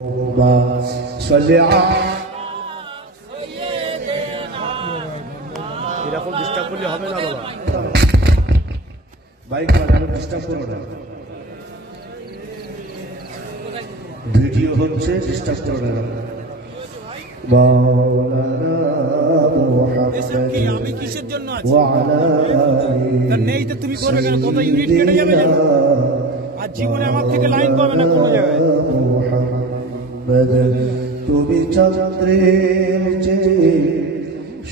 এরকম ডিস্টার্ব করলে হবে না বাবা, বাইক বাজানো ডিস্টার্ব করো না, ভিডিও হচ্ছে ডিস্টার্ব করো না। আমি কিসের জন্য আছি নেই তো তুমি করবে কেন? কত ইউনিট কেটে যাবে জানো? আর জীবনে আমার থেকে লাইন পাবে না কোনো জায়গায়। তুমি চন্দ্রের চেয়ে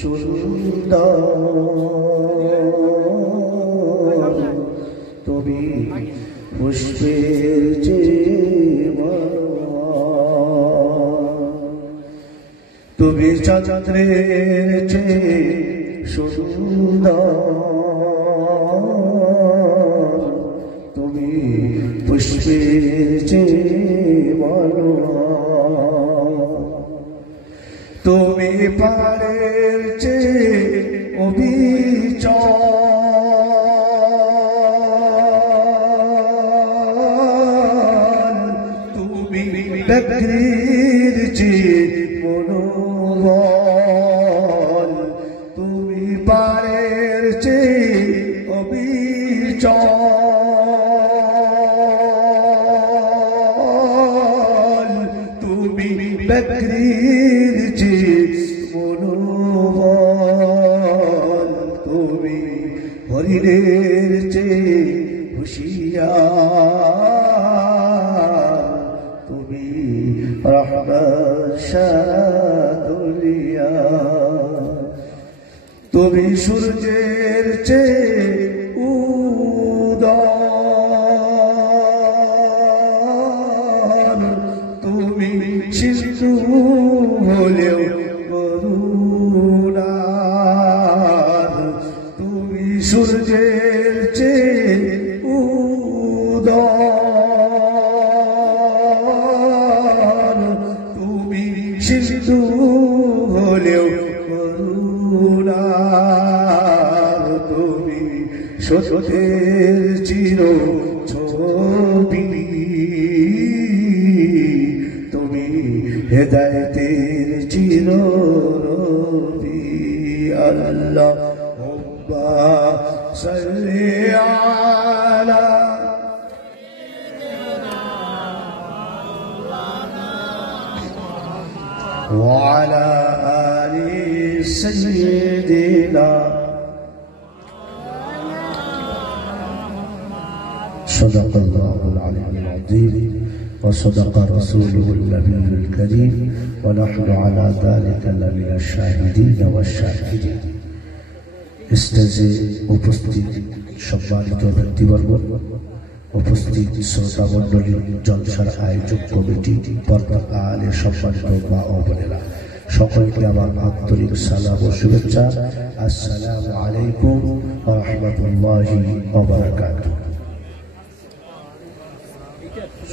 সুন্দর, তুমি পুষ্পের চেয়ে তুমি চন্দ্রের চেয়ে সুন্দর, তুমি পুষ্পের চেয়ে তুমি পারের চেয়ে অবিচল, তুমি ব্যক্তির চেয়ে মনোবল, তুমি পারের চেয়ে অবিচল, তুমি ব্যক্তির চেয়ে মনোবল, তুমি হরিণের চেয়ে হুঁশিয়ার, তুমি রহমত শাদুলিয়া, তুমি সূর্যের চেয়ে উদয়, তুমি সিন্ধু হলেও করুণার, তুমি সূর্যের চেয়ে উদয়, তুমি সিন্ধু হলেও করুণার, তুমি সত্যের চির ছবি, তুমি হেদায়েতের চির রবি। আল্লাহুম্মা সাল্লি আলা ওয়া আলা আলি সাইয়্যিদিনা। সাদাকাল্লাহুল আলিয়্যুল আযীম وصدق رسوله النبي الكريم ونحن على ذلك لمن الشاهدين والشاكرين। স্টেজে উপস্থিত সম্মানিত ব্যক্তিবর্গ, উপস্থিত শ্রোতা মণ্ডলী, জলসার আয়োজক কমিটি, পর্দা আলে সম্মানিত মা ও বোনেরা, সকলকে আমার আন্তরিক সালাম ও শুভেচ্ছা। আসসালামু আলাইকুম ওয়া রাহমাতুল্লাহি ওয়া বারাকাতুহু।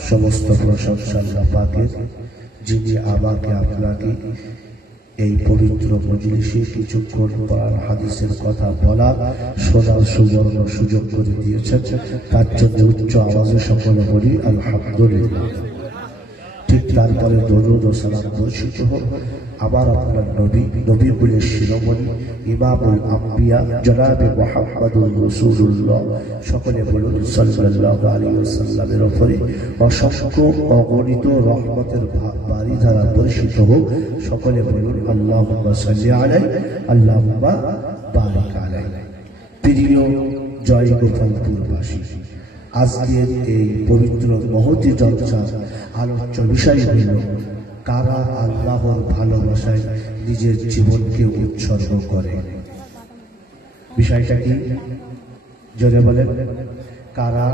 সমস্ত প্রশংসা আল্লাহ পাকের, যিনি আমাকে আপনাকে এই পবিত্র মজলিসে কিছুক্ষণ কোরআন হাদিসের কথা বলা শোনার সুবর্ণ সুযোগ করে দিয়েছেন। তার জন্য উচ্চ আওয়াজে সকলে বলি আলহামদুলিল্লাহ। ঠিক তারপরে দরুদ ও সালাম বর্ষিত হোক আবার আপনার নবী কুলের শিরোমণি ইমামুল আম্বিয়া জনাবে মুহাম্মদুর রাসূলুল্লাহ, সকলে বলুন সাল্লাল্লাহু আলাইহি ওয়াসাল্লামের উপরে অসংখ্য অগণিত রহমতের বারিধারা বর্ষিত হোক। সকলে বলুন আল্লাহুম্মা সাল্লি আলাইহি আল্লাহুম্মা বারিক আলাইহি। প্রিয় জয়গোপালপুরবাসী, আজকের এই পবিত্র মহতী জলসার আলোচ্য বিষয় হইল কারা আল্লাহর ভালোবাসায় নিজের জীবনকে উৎসর্গ করে। বিষয়টা কি জোরে বলেন? কারা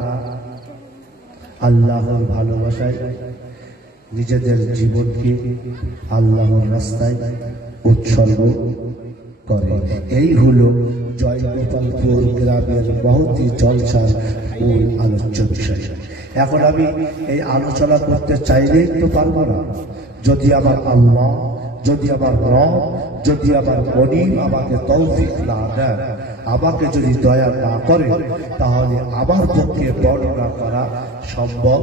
আল্লাহর ভালোবাসায় নিজেদের জীবনকে আল্লাহর রাস্তায় উৎসর্গ করে। এই হলো জয়গোপালপুর গ্রামের মহতী জলসার মূল আলোচ্য বিষয়। এখন আমি এই আলোচনা করতে চাইলেই তো পারবো না। যদি আমার আল্লাহ, যদি আমার রব, যদি আমার মনিব আমাকে তৌফিক না দেন, আমাকে যদি দয়া না করে, তাহলে আমার পক্ষে বর্ণনা করা সম্ভব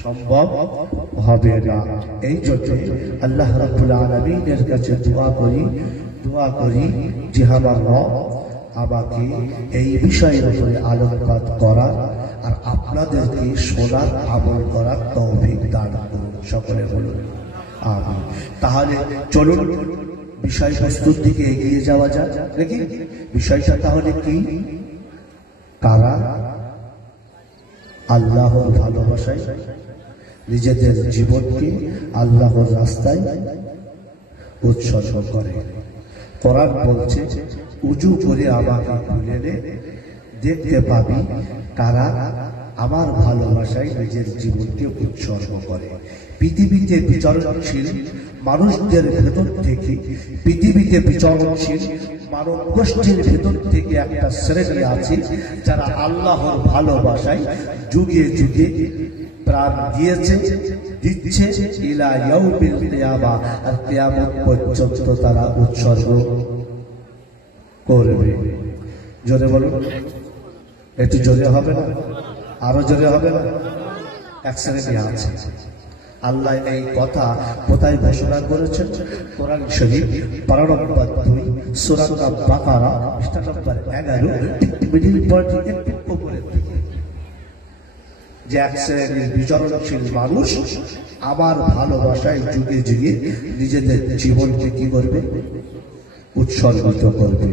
সম্ভব হবে না। এই জন্য আল্লাহ রাব্বুল আলামিনের কাছে দোয়া করি যে আমার রব আমাকে এই বিষয়ের উপরে আলোকপাত করার আর আপনাদেরকে শোনার আমল করার তৌফিক দান করুন। সকলে বলুন আমিন। তাহলে চলুন বিষয়বস্তুর দিকে এগিয়ে যাওয়া যাক। দেখি বিষয়টা তাহলে কি? কারা আল্লাহর ভালোবাসায় নিজেদের জীবনকে আল্লাহর রাস্তায় উৎসর্গ করে। কোরআন বলছে উজু করে আমাকে খুলে দেখতে পাবি কারা আমার ভালোবাসায় নিজের জীবনকে উৎসর্গ করে। পৃথিবীতে বিচরণশীল মানুষদের ভেতর থেকে, পৃথিবীতে বিচরণশীল মানব গোষ্ঠীর ভেতর থেকে একটা শ্রেণী আছে যারা আল্লাহর ভালোবাসায় যুগে যুগে প্রাণ দিয়েছে, দিচ্ছে ইলা ইয়াউমিল কিয়ামা, আর কিয়ামত পর্যন্ত তারা উৎসর্গ করবে। জোরে বলুন, একটু জোরে হবে না? আরো জোরে হবে না? এক শ্রেণী আছে। আল্লাহ এই কথা কোথায় ঘোষণা করেছেন? কোরআন শরীফ 12 নম্বর 2 সূরা বাকারা পৃষ্ঠা নম্বর 11 মিডিল পয়েন্ট একটু উপরের দিকে, যে এক শ্রেণীর বিচরণশীল মানুষ আমার ভালোবাসায় যুগে যুগে নিজেদের জীবনকে কি করবে? উৎসর্গিত করবে।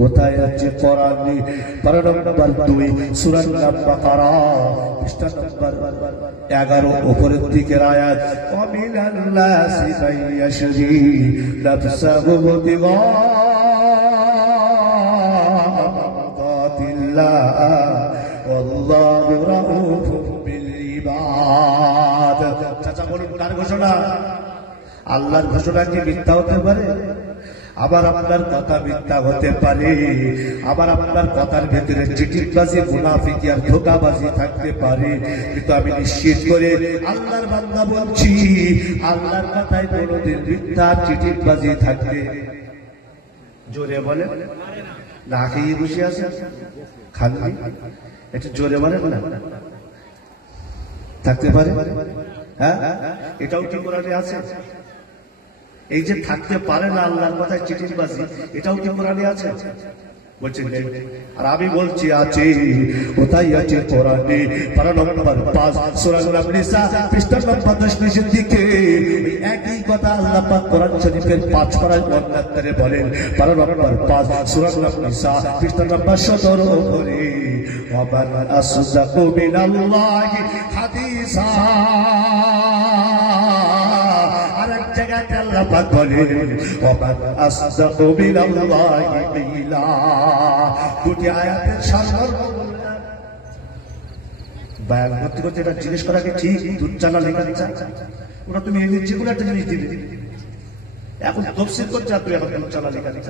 কোথায় আছে? কোরআনে 12 নম্বর 2 সূরা বাকারা পৃষ্ঠা নম্বর 11 উপরের দিকের আয়াত, ওয়া মিনান নাসি মাইয়াশরি নাফসাহু বিগাতিল্লাহ ওয়াল্লাহু রাউফুম বিল ইবাদ। চাচা বলুন, কার ঘোষণা? আল্লাহর ঘোষণা কি মিথ্যা হতে পারে? আবার আপনার কথা মিথ্যা হতে পারে, আবার আপনার কথার ভেতরে চিটিংবাজি, মুনাফিকি আর ধোঁকাবাজি থাকতে পারে, কিন্তু আমি নিশ্চিত করে আল্লাহর বান্দা বলছি, আল্লাহর কথায় কোনোদিন মিথ্যা চিটিংবাজি থাকবে। জোরে বলে না খেয়ে বসে আছে খালি, একটু জোরে বলেন না, থাকতে পারে? হ্যাঁ, এটাও কি কোরআনে আছে? এই যে থাকতে পারে না আল্লাহর কথায় চিটিংবাজি, এটাও কি কোরআনে আছে? বলছেন। আর আমি বলছি আছে। কোথায় আছে? কোরআনে 12 নম্বর 5 সূরা নিসা পৃষ্ঠা নম্বর 10 নিচের দিকে একই কথা আল্লাহ পাক কোরআন শরীফের 5 পারায় 69 বলেন। 12 নম্বর 5 সূরা নিসা পৃষ্ঠা নম্বর 17 করে, ওয়া মান আসদাকু মিনাল্লাহি হাদিসা। আল্লাহ পাক বলেন, ওয়া মান আসদাকু মিনাল্লাহি কিলা। দুটি আয়াতের সারমর্ম বায়ান করতে করতে এটা জিজ্ঞেস করা কি ঠিক? দুচ্চালা লেখা ওটা তুমি এমনি যেগুলো একটা জিনিস দিবে, এখন তফসির করছে আর তুই এখন দুচ্চালা লেখা দিচ্ছ।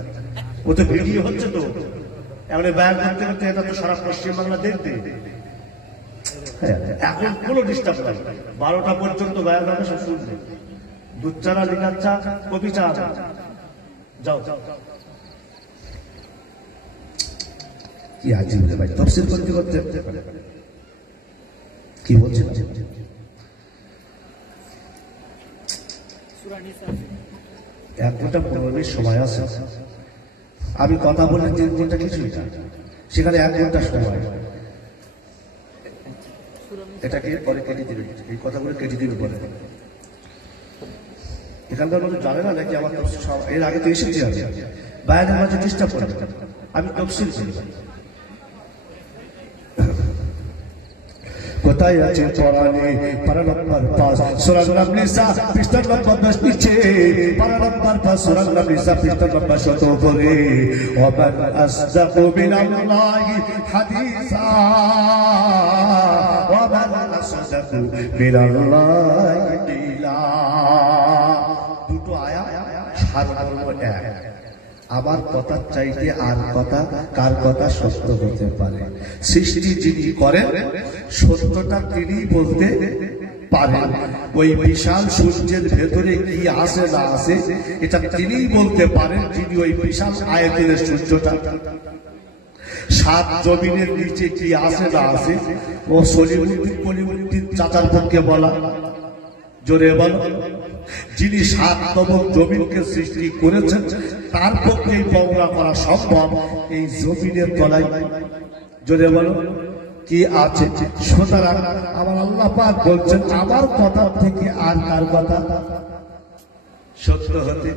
ও তো ভিডিও হচ্ছে, তো এখন বায়ান করতে করতে এটা তো সারা পশ্চিমবাংলা দেখবে। এখন কোনো ডিস্টার্ব নাই, 12টা পর্যন্ত বায়ান হবে, সব শুনবে। দুচ্চারা লেখাচ্ছা, কবি চা যাও। কি আজিব রে ভাই, তফসির করতে করতে কি বলছেন? 1 ঘন্টা 15 মিনিট সময় আছে। আমি কথা বলে 3 ঘন্টা কিছুই না, সেখানে 1 ঘন্টা সময়। এটাকে পরে কেটে দিবে, এই কথাগুলো কেটে দিবে পরে। এখানকার মানুষ জানে না নাকি আমার এর আগে তো এসেছি আমি বাইরের মাঝে ডিস্টার্ব করে, আমি তফসিল করি। কোথায় আছে? কোরআনে 12 নম্বর 5 সূরা নিসা পৃষ্ঠা নম্বর 10 নিচে, 12 নম্বর 5 সূরা নিসা পৃষ্ঠা নম্বর 17 করে, ওয়া মান আসদাকু মিনাল্লাহি হাদিসা। ওয়া মান আসদাকু মিনাল্লাহি কিলা। দুটো আয়াত সারমর্ম এক। আমার কথার চাইতে আর কথা, কার কথা সত্য হতে পারে? সৃষ্টি যিনি করেন সত্যটা তিনি বলতে পারেন। ওই বিশাল সূর্যের ভেতরে কি আছে না আছে এটা তিনিই বলতে পারেন, যিনি ওই বিশাল আয়তনের সূর্যটা। 7 জমিনের নিচে কি আছে না আছে ও সলিমুদ্দিন কলিমুদ্দিন চাচার পক্ষে বলা? জোরে বলো। যিনি 7 তবক জমিনকে সৃষ্টি করেছেন তার পক্ষেই বওড়া করা সম্ভব এই জমিনের তলায়? জোরে বলো কি আছে? সুতরাং আমার আল্লাহ পাক বলছেন আমার কথা থেকে আর কার কথা সত্য হতে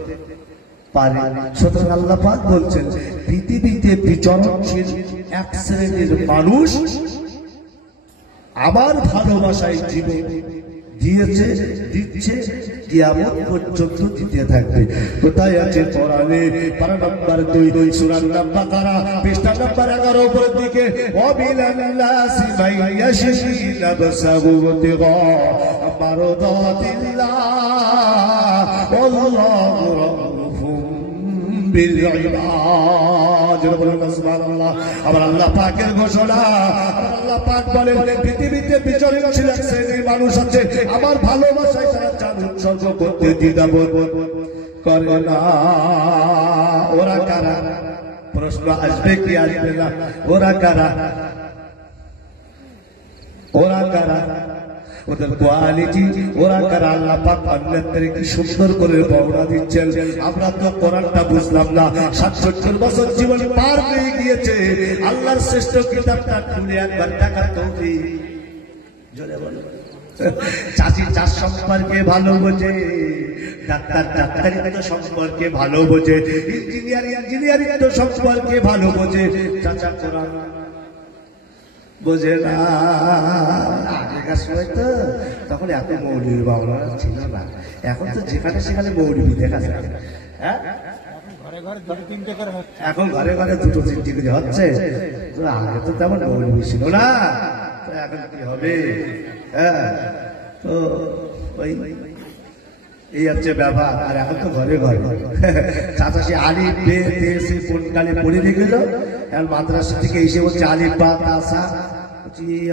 পারে? সুতরাং আল্লাহ পাক বলছেন পৃথিবীতে বিচরণশীল এক শ্রেণীর মানুষ আমার ভালোবাসায় জীবন দিয়েছে, দিচ্ছে, কিয়ামত পর্যন্ত দিতে থাকবে। কোথায় আছে? কোরআনে পারা নাম্বার 2 সূরা বাকারা পৃষ্ঠা নাম্বার 11 উপরের দিকে, ওয়াবিলাল্লাহি মাইয়াশি নাবসাহু তিগা মারদাতিল্লাহ ওয়াল্লাহু রাউফুম বিল ইবাদ। সুবহানাল্লাহ। আবার আল্লাহ পাকের ঘোষণা, আল্লাহ পাক বলেন পৃথিবীতে বিচরণশীল এক শ্রেণীর মানুষ আছে আমার ভালোবাসায় তারা জান উৎসর্গ করতে দ্বিধাবোধ করে না। ওরা কারা? প্রশ্ন আসবে কি আসবে না? ওরা কারা? ওরা কারা? ওদের কোয়ালিটি ওরা কারা? আল্লাহ পাক অন্যদের কি সুন্দর করে বর্ণনা দিচ্ছেন। আমরা তো কোরআনটা বুঝলাম না, 67 বছর জীবন পার হয়ে গিয়েছে, আল্লাহর শ্রেষ্ঠ কিতাবটা খুলে একবার দেখা তৌফিক। জোরে বলো। চাচি চাষ সম্পর্কে ভালো বোঝে, ডাক্তার ডাক্তারিত্ব সম্পর্কে ভালো বোঝে, ইঞ্জিনিয়ার ইঞ্জিনিয়ারিত্ব সম্পর্কে ভালো বোঝে, চাচা কোরআন বোঝে না। আগেকার সময় তো তখন এত মৌলবী বাবা ছিল না, এখন তো যেখানে সেখানে মৌলবী দেখা যায়। হ্যাঁ, এখন ঘরে ঘরে 2-3 করে হচ্ছে। আগে তো তেমন মৌলবী ছিল না, এখন কি হবে? হ্যাঁ, তো ওই এই হচ্ছে ব্যাপার। আর এখন তো ঘরে ঘরে চাচা সে আলিফ বে তে সে কোন কালে পড়ে নিয়ে গেল, আর মাদ্রাসা থেকে এসে বলছে আলিফ বা তাসা,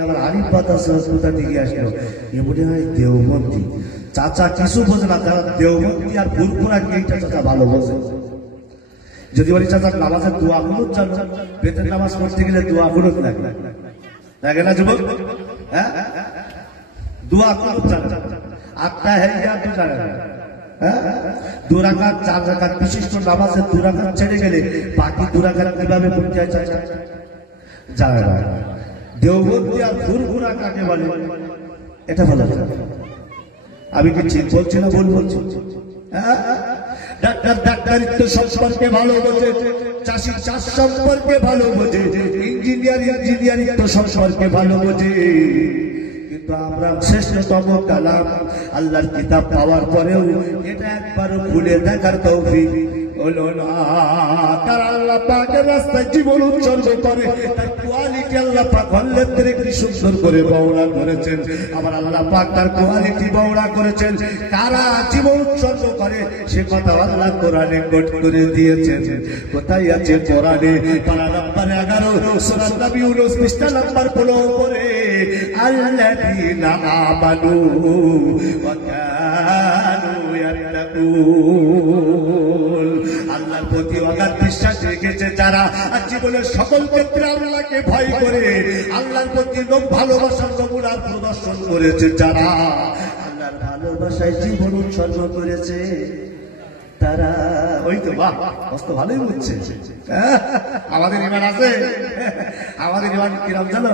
আবার আলিফ বা তাসা কোথা থেকে আসলো? এ মনে হয় দেওবন্দি। চাচা কিছু বোঝে না, তারা দেওবন্দি আর ফুরফুরা কি এইটা চাচা ভালো বোঝে। যদি বলি চাচা নামাজের দোয়া কুনুত জানো, বেতের নামাজ পড়তে গেলে দোয়া কুনুত লাগে, লাগে না যুবক? হ্যাঁ, দোয়া কুনুত জানো, 8টা হেরিয়া তো জানে না। হ্যাঁ, 2 রাকাত 4 রাকাত বিশিষ্ট নামাজের 2 রাকাত ছেড়ে গেলে বাকি 2 রাকাত কিভাবে পড়তে হয় চাচা জানে না। দেওবন্দি আর ফুরফুরা কাকে বলে এটা ভালো জানে। আমি কি ঠিক বলছি না ভুল বলছি? ডাক্তার ডাক্তারিত্ব সম্পর্কে ভালো বোঝে, চাষি চাষ সম্পর্কে ভালো বোঝে, ইঞ্জিনিয়ার ইঞ্জিনিয়ারিত্ব সম্পর্কে ভালো বোঝে। কিন্তু আমরা শ্রেষ্ঠতম কালাম আল্লাহর কিতাব পাওয়ার পরেও এটা একবারও ভুলে দেখার তৌফিক হলো না। কারণ আল্লাহ পাকের রাস্তায় জীবন উৎসর্গ করে তার কোয়ালিটি আল্লাহ পাক অন্যদের কি সুন্দর করে বর্ণনা করেছেন। আবার আল্লাহ পাক তার কোয়ালিটি বর্ণনা করেছেন কারা জীবন উৎসর্গ করে সে কথা আল্লাহ কোরআনে কোট করে দিয়েছেন। কোথায় আছে? কোরআনে পারা নাম্বার 11 সূরা ইউনূস পৃষ্ঠা নাম্বার 15 উপরে, আল্লাযীনা আমানু ওয়া কানু ইয়াত্তাকুন। আল্লাহর প্রতি অগাধ বিশ্বাস রেখেছে যারা, আর জীবনের সকল ক্ষেত্রে আল্লাহকে ভয় করে আল্লাহর প্রতি ভালোবাসার নমুনার প্রদর্শন করেছে যারা, আল্লাহর ভালোবাসায় জীবন উৎসর্গ করেছে তারা। ওই তো বাহ, মস্ত ভালোই বুঝছে। আমাদের ইমান আছে, আমাদের ইমান কিরম জানো?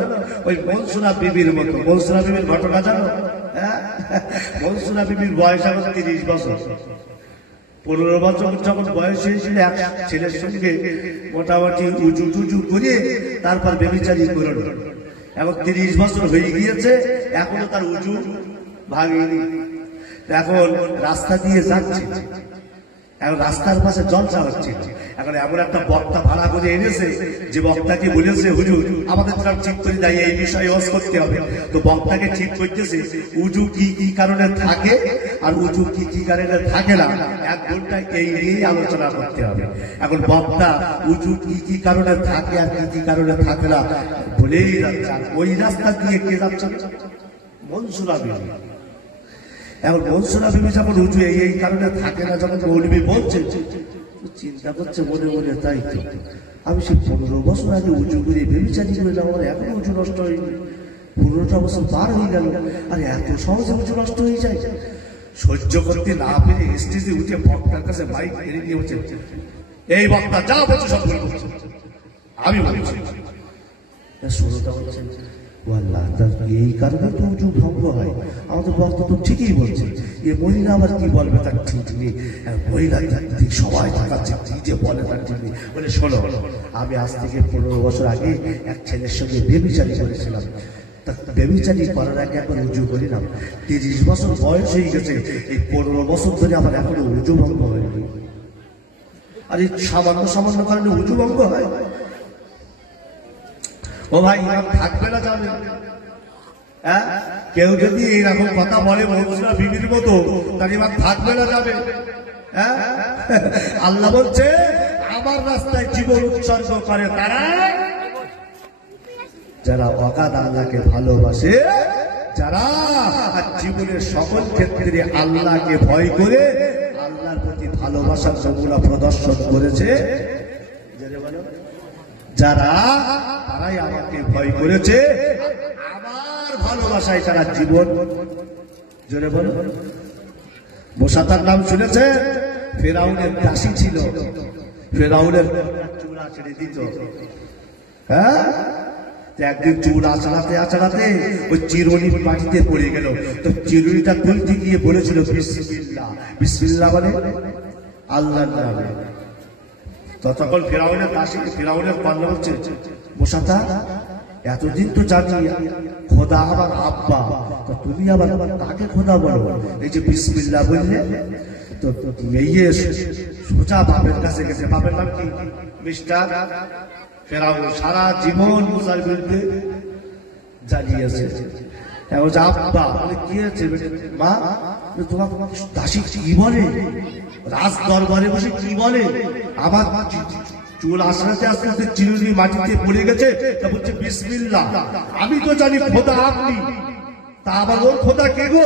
ওই মনসুরা বিবির মতো। মনসুরা বিবির ঘটনা জানো? মনসুরা বিবির বয়স এখন 30 বছর। 15 বছর যখন বয়স হয়েছিল এক ছেলের সঙ্গে মোটামুটি উজু টুজু করে তারপর বেবিচারি করল। এখন 30 বছর হয়ে গিয়েছে, এখনো তার উজু ভাঙেনি। এখন রাস্তা দিয়ে যাচ্ছে, এখন রাস্তার পাশে জলসা হচ্ছে। এখন এমন একটা বক্তা ভাড়া করে এনেছে যে বক্তাকে বলেছে হুজুর আমাদের সব ঠিক করে দেয়, এই বিষয়ে ওয়াজ করতে হবে। তো বক্তাকে ঠিক করতেছে উজু কি কি কারণে থাকে আর উজু কি কি কারণে থাকে না, 1 ঘন্টা এই নিয়ে আলোচনা করতে হবে। এখন বক্তা উজু কি কি কারণে থাকে আর কি কি কারণে থাকে না বলেই যাচ্ছে। ওই রাস্তা দিয়ে কে যাচ্ছে? মনসুরা বিবি। এখন মনসুরা বিবি যখন উজু এই কারণে থাকে না, যখন মৌলবি বলছে চিন্তা করছে মনে মনে, তাই তো আমি সে 15 বছর আগে উজু করে বেবিচারি করে আমার এখন উজু নষ্ট হয়নি। 15টা বছর পার হয়ে গেল, আর এত সহজে উঁচু নষ্ট হয়ে যায়। সহ্য করতে না পেরে স্টেজে উঠে বক্তার কাছে মাইক এনে নিয়ে বলছে, এই বক্তা যা বলছে সব ভুল বলছে, আমি বলছি। শ্রোতা বলছে, এই কারণে তো উঁচু ভঙ্গ হয়, আমাদের বক্তা তো ঠিকই বলছে, এ মহিলা আবার কি বলবে তার ঠিক নেই, মহিলা সবাই থাকাচ্ছে কি যে বলে তার ঠিক নেই। বলে শোনো, আমি আজ থেকে 15 বছর আগে এক ছেলের সঙ্গে বেবিচারি করেছিলাম, বেবিচারি করার আগে একবার উঁচু করিলাম, 30 বছর বয়স হয়ে গেছে, এই 15 বছর ধরে আমার এখনো উঁচু ভঙ্গ হয়নি। আর এই সামান্য সামান্য কারণে উঁচু ভঙ্গ হয়। ও ভাই, ইমাম থাকবে না যাবে? হ্যাঁ, কেউ যদি এইরকম কথা বলে মৌসুমা বিবির মতো, তার ইমাম থাকবে না যাবে? হ্যাঁ, আল্লাহ বলছে আমার রাস্তায় জীবন উৎসর্গ করে তারা যারা অগাধ আল্লাহকে ভালোবাসে, যারা জীবনের সকল ক্ষেত্রে আল্লাহকে ভয় করে আল্লাহর প্রতি ভালোবাসার নমুনা প্রদর্শন করেছে, যারা তারাই আমাকে ভয় করেছে, আমার ভালোবাসায় তারা জীবন। জোরে বলো। মূসা তার নাম শুনেছে? ফেরাউনের দাসী ছিল, ফেরাউনের চূড়া ছেড়ে দিত। হ্যাঁ, একদিন চুল আচড়াতে আচড়াতে ওই চিরুনি মাটিতে পড়ে গেল, তো চিরুনিটা তুলতে গিয়ে বলেছিল বিসমিল্লাহ। বিসমিল্লাহ মানে আল্লাহর নামে। ততক্ষণ ফেরাউনের দাসী, ফেরাউনের কন্যা হচ্ছে, মূসা এতদিন তো জানি খোদা আমার আব্বা, তো তুমি আবার কাকে খোদা বলো? এই যে বিসমিল্লাহ বললে, তো মেয়ে সোজা বাপের কাছে গেছে। বাপের নাম কি? মিস্টার ফেরাউন। সারা জীবন মূসার বিরুদ্ধে জ্বালিয়েছে। এখন আব্বা বলে কি আছে? মা, তোমার দাসী কি বলে? রাজ দরবারে বসে কি বলে? আমার চুল আশ্রাতে আস্তে আস্তে চিরুনি মাটিতে পড়ে গেছে, তা বলছে বিসমিল্লাহ। আমি তো জানি খোদা আপনি, তা আবার ওর খোদা কে গো?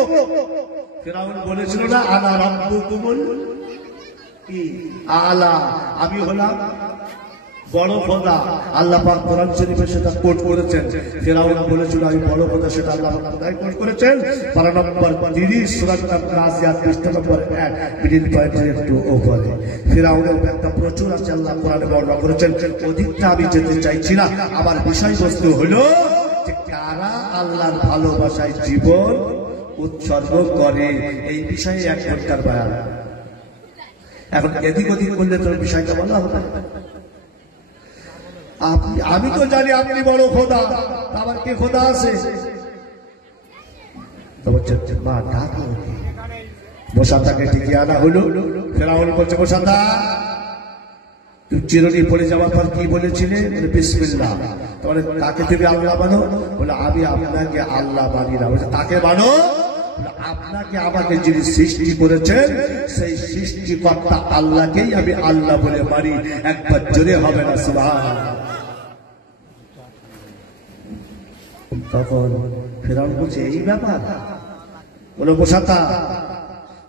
ফেরাউন বলেছিল না, আনা রাব্বুকুমুল আলা, আমি হলাম বড় খোদা। আল্লাহ পাক কোরআন শরীফে সেটা কোট করেছেন। ফেরাউন বলেছিল আমি বড় খোদা, সেটা আল্লাহ পাক কোট করেছেন পারা নম্বর 30 সূরা নাজিয়াত পৃষ্ঠা নম্বর 1 মিডিল পয়েন্টের একটু উপরে। ফেরাউনের ব্যাখ্যা প্রচুর আছে, আল্লাহ কোরআনে বর্ণনা করেছেন, ওদিকটা আমি যেতে চাইছি না। আমার বিষয়বস্তু হলো যে কারা আল্লাহর ভালোবাসায় জীবন উৎসর্গ করে, এই বিষয়ে 1 ঘন্টার বয়ান। এখন এদিক ওদিক করলে তোর বিষয়টা বলা হবে। আমি তো জানি আপনি বড় খোদা, আমার কে খোদা আছে? মা ডাকলো, মোসাদ্দাকে ডেকে আনা হলো। ফেরাউন বলছে, মোসাদ্দা তুমি চিরুনি পড়ে যাওয়ার পর কি বলেছিলে? বিসমিল্লাহ। তাহলে তাকে তুমি আল্লাহ মানো? বলে আমি আপনাকে আল্লাহ মানি না। বলছে তাকে মানো? আপনাকে আমাকে যিনি সৃষ্টি করেছেন সেই সৃষ্টিকর্তা আল্লাহকেই আমি আল্লাহ বলে মানি। একবার জোরে হবে না সুবহানাল্লাহ। তখন ফেরাউন বলছে এই ব্যাপার? বলে মোসাদ্দা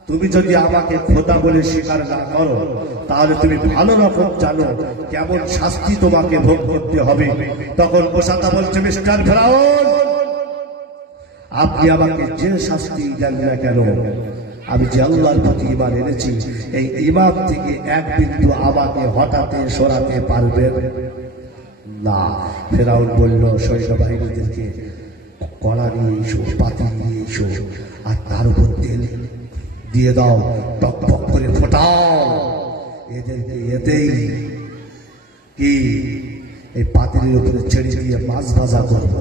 তুমি যদি আমাকে খোদা বলে স্বীকার না করো, তাহলে তুমি ভালো রকম জানো কেমন শাস্তি তোমাকে ভোগ করতে হবে। তখন মোসাদ্দা বলছে, মিস্টার ফেরাউন, আপনি আমাকে যে শাস্তি দেন না কেন, আমি যে আল্লাহর প্রতি ঈমান এনেছি, এই ঈমান থেকে 1 বিন্দু আমাকে হঠাতে সরাতে পারবেন না। ফেরাউন বলল, সৈন্যবাহিনীদেরকে কড়া নিয়ে এসো, পাতি নিয়ে এসো, আর তার উপর তেল দিয়ে দাও, টক টক করে ফোটাও। এদেরকে এতেই কি এই পাতিলের উপরে ছেড়ে দিয়ে মাছ ভাজা করবো।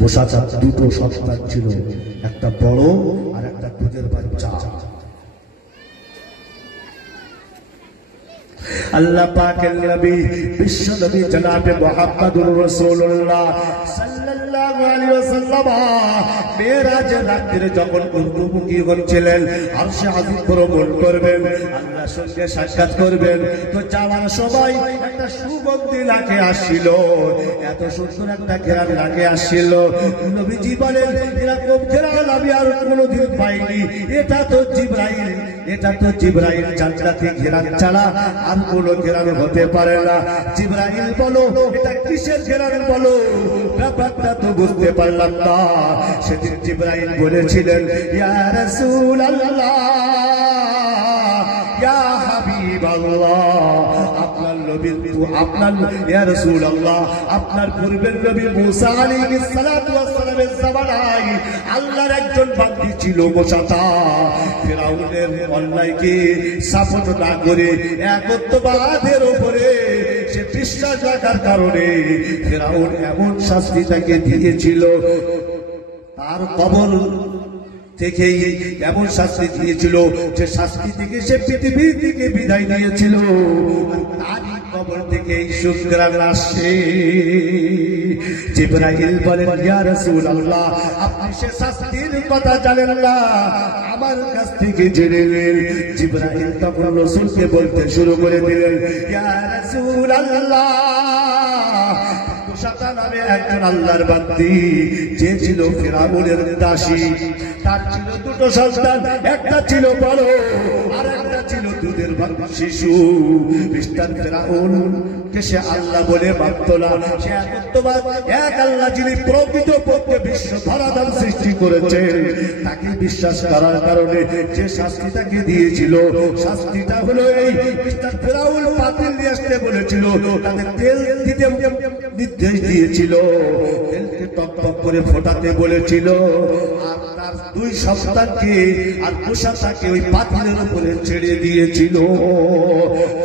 মূসা তার 2টো সন্তান ছিল, একটা বড় আর একটা দুধের বাচ্চা। আল্লাহ পাকের নবী বিশ্ব নবী জনাবে মুহাম্মদুর রাসূলুল্লাহ সাল্লাল্লাহু আলাইহি ওয়াসাল্লাম মেরাজের রাতে যখন উর্দুমুখী হচ্ছিলেন, আরশে আজিম ভ্রমণ করবেন, আল্লাহর সঙ্গে সাক্ষাৎ করবেন, তো যাওয়ার সময় একটা সুগন্ধি লাগে আসছিল, এত সুন্দর একটা ঘেরান লাগে আসছিল। নবীজি বলেন, এরকম ঘেরান আমি আর কোনোদিন পাইনি, এটা তো জিবরাইল এটা তো জিবরাইল জান্নাতি ঘেরান ছাড়া আর কোনো ঘেরান হতে পারে না। জিবরাইল বলো এটা কিসের ঘেরান বলো, ব্যাপারটা তো বুঝতে পারলাম না। সেদিন জিবরাইল বলেছিলেন ইয়া রাসূলুল্লাহ ইয়া হাবিবাল্লাহ, আপনার নবী আপনার ইয়া রাসূলুল্লাহ আপনার পূর্বের নবী মুসা আলাইহিস সালাতু ওয়াস সালামের জামানায় আল্লাহর একজন বান্দী ছিল মুসাতা। ফিরাউনের অন্যায়কে সাপোর্ট না করে একত্ববাদের উপরে সে বিশ্বাস রাখার কারণে ফিরাউন এমন শাস্তি তাকে দিয়েছিল, তার কবর থেকেই এমন শাস্তি দিয়েছিল যে শাস্তি থেকে সে পৃথিবীর দিকে বিদায় নিয়েছিল। তারই কবর থেকে শুকরান আসছে। জিবরাইল বলেন ইয়া রাসূলুল্লাহ আপনি সে শাস্তির কথা জানেন না, আমার কাছ থেকে জেনে নিন। জিবরাইল তখন রাসূলকে বলতে শুরু করে দিলেন ইয়া রাসূলুল্লাহ মুসাতা নামে একজন আল্লাহর বান্দী যে ছিল ফিরাউনের দাসী, তার ছিল দুটো সন্তান, একটা ছিল বড় আর একটা ছিল দুধের শিশু। মিস্টার ফিরাউন কে সে আল্লাহ বলে মানত না, সে একত্ববাদ এক আল্লাহ যিনি প্রকৃতপক্ষে বিশ্ব ধরাধাম সৃষ্টি করেছেন তাকে বিশ্বাস করার কারণে যে শাস্তি তাকে দিয়েছিল, শাস্তিটা হলো এই মিস্টার ফিরাউন পাতিল নিয়ে আসতে বলেছিল, তাদের তেল দিতে নির্দেশ দিয়েছিল, তেলকে টক টক করে ফোটাতে বলেছিল, আর তার দুই সন্তানকে আর মুসাতাকে ওই পাতিলের উপরে ছেড়ে দিয়েছিল।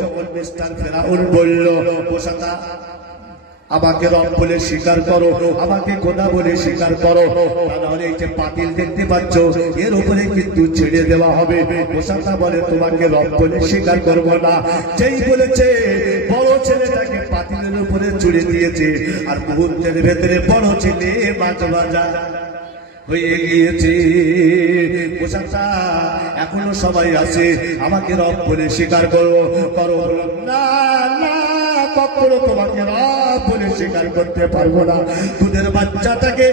যখন মিস্টার ফিরাউন বলল মুসাতা আমাকে রব বলে স্বীকার করো, আমাকে খোদা বলে স্বীকার করো, তাহলে এই যে পাতিল দেখতে পাচ্ছ এর উপরে কিন্তু ছেড়ে দেওয়া হবে। মুসাতা বলে তোমাকে রব বলে স্বীকার করব না। যেই বলেছে বড় ছেলেটাকে পাতিলের উপরে ছুড়ে দিয়েছে, আর মুহূর্তের ভেতরে বড় ছেলে মাছ ভাজা হয়ে গিয়েছে। মুসাতা এখনো সবাই আছে আমাকে রব বলে স্বীকার করো করো, না না কখনো তোমাকে রব বলে স্বীকার করতে পারবো না। দুধের বাচ্চাটাকে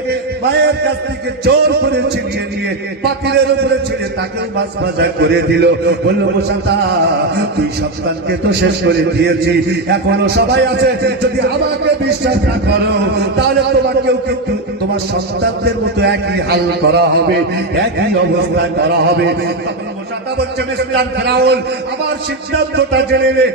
মায়ের কাছ থেকে জোর করে ছিনিয়ে নিয়ে পাতিলের উপরে ছেড়ে তাকেও মাছ ভাজা করে দিল। বললো মুসাতা তুই সন্তানকে তো শেষ করে দিয়েছি, এখনো সবাই আছে, যদি আমাকে বিশ্বাস না করো তাহলে তোমাকেও কিন্তু তোমার সন্তানদের মতো একই হাল করা হবে, একই অবস্থা করা হবে। মুসাতা বলছে মিস্টার ফিরাউন আমার সিদ্ধান্তটা জেনে নে,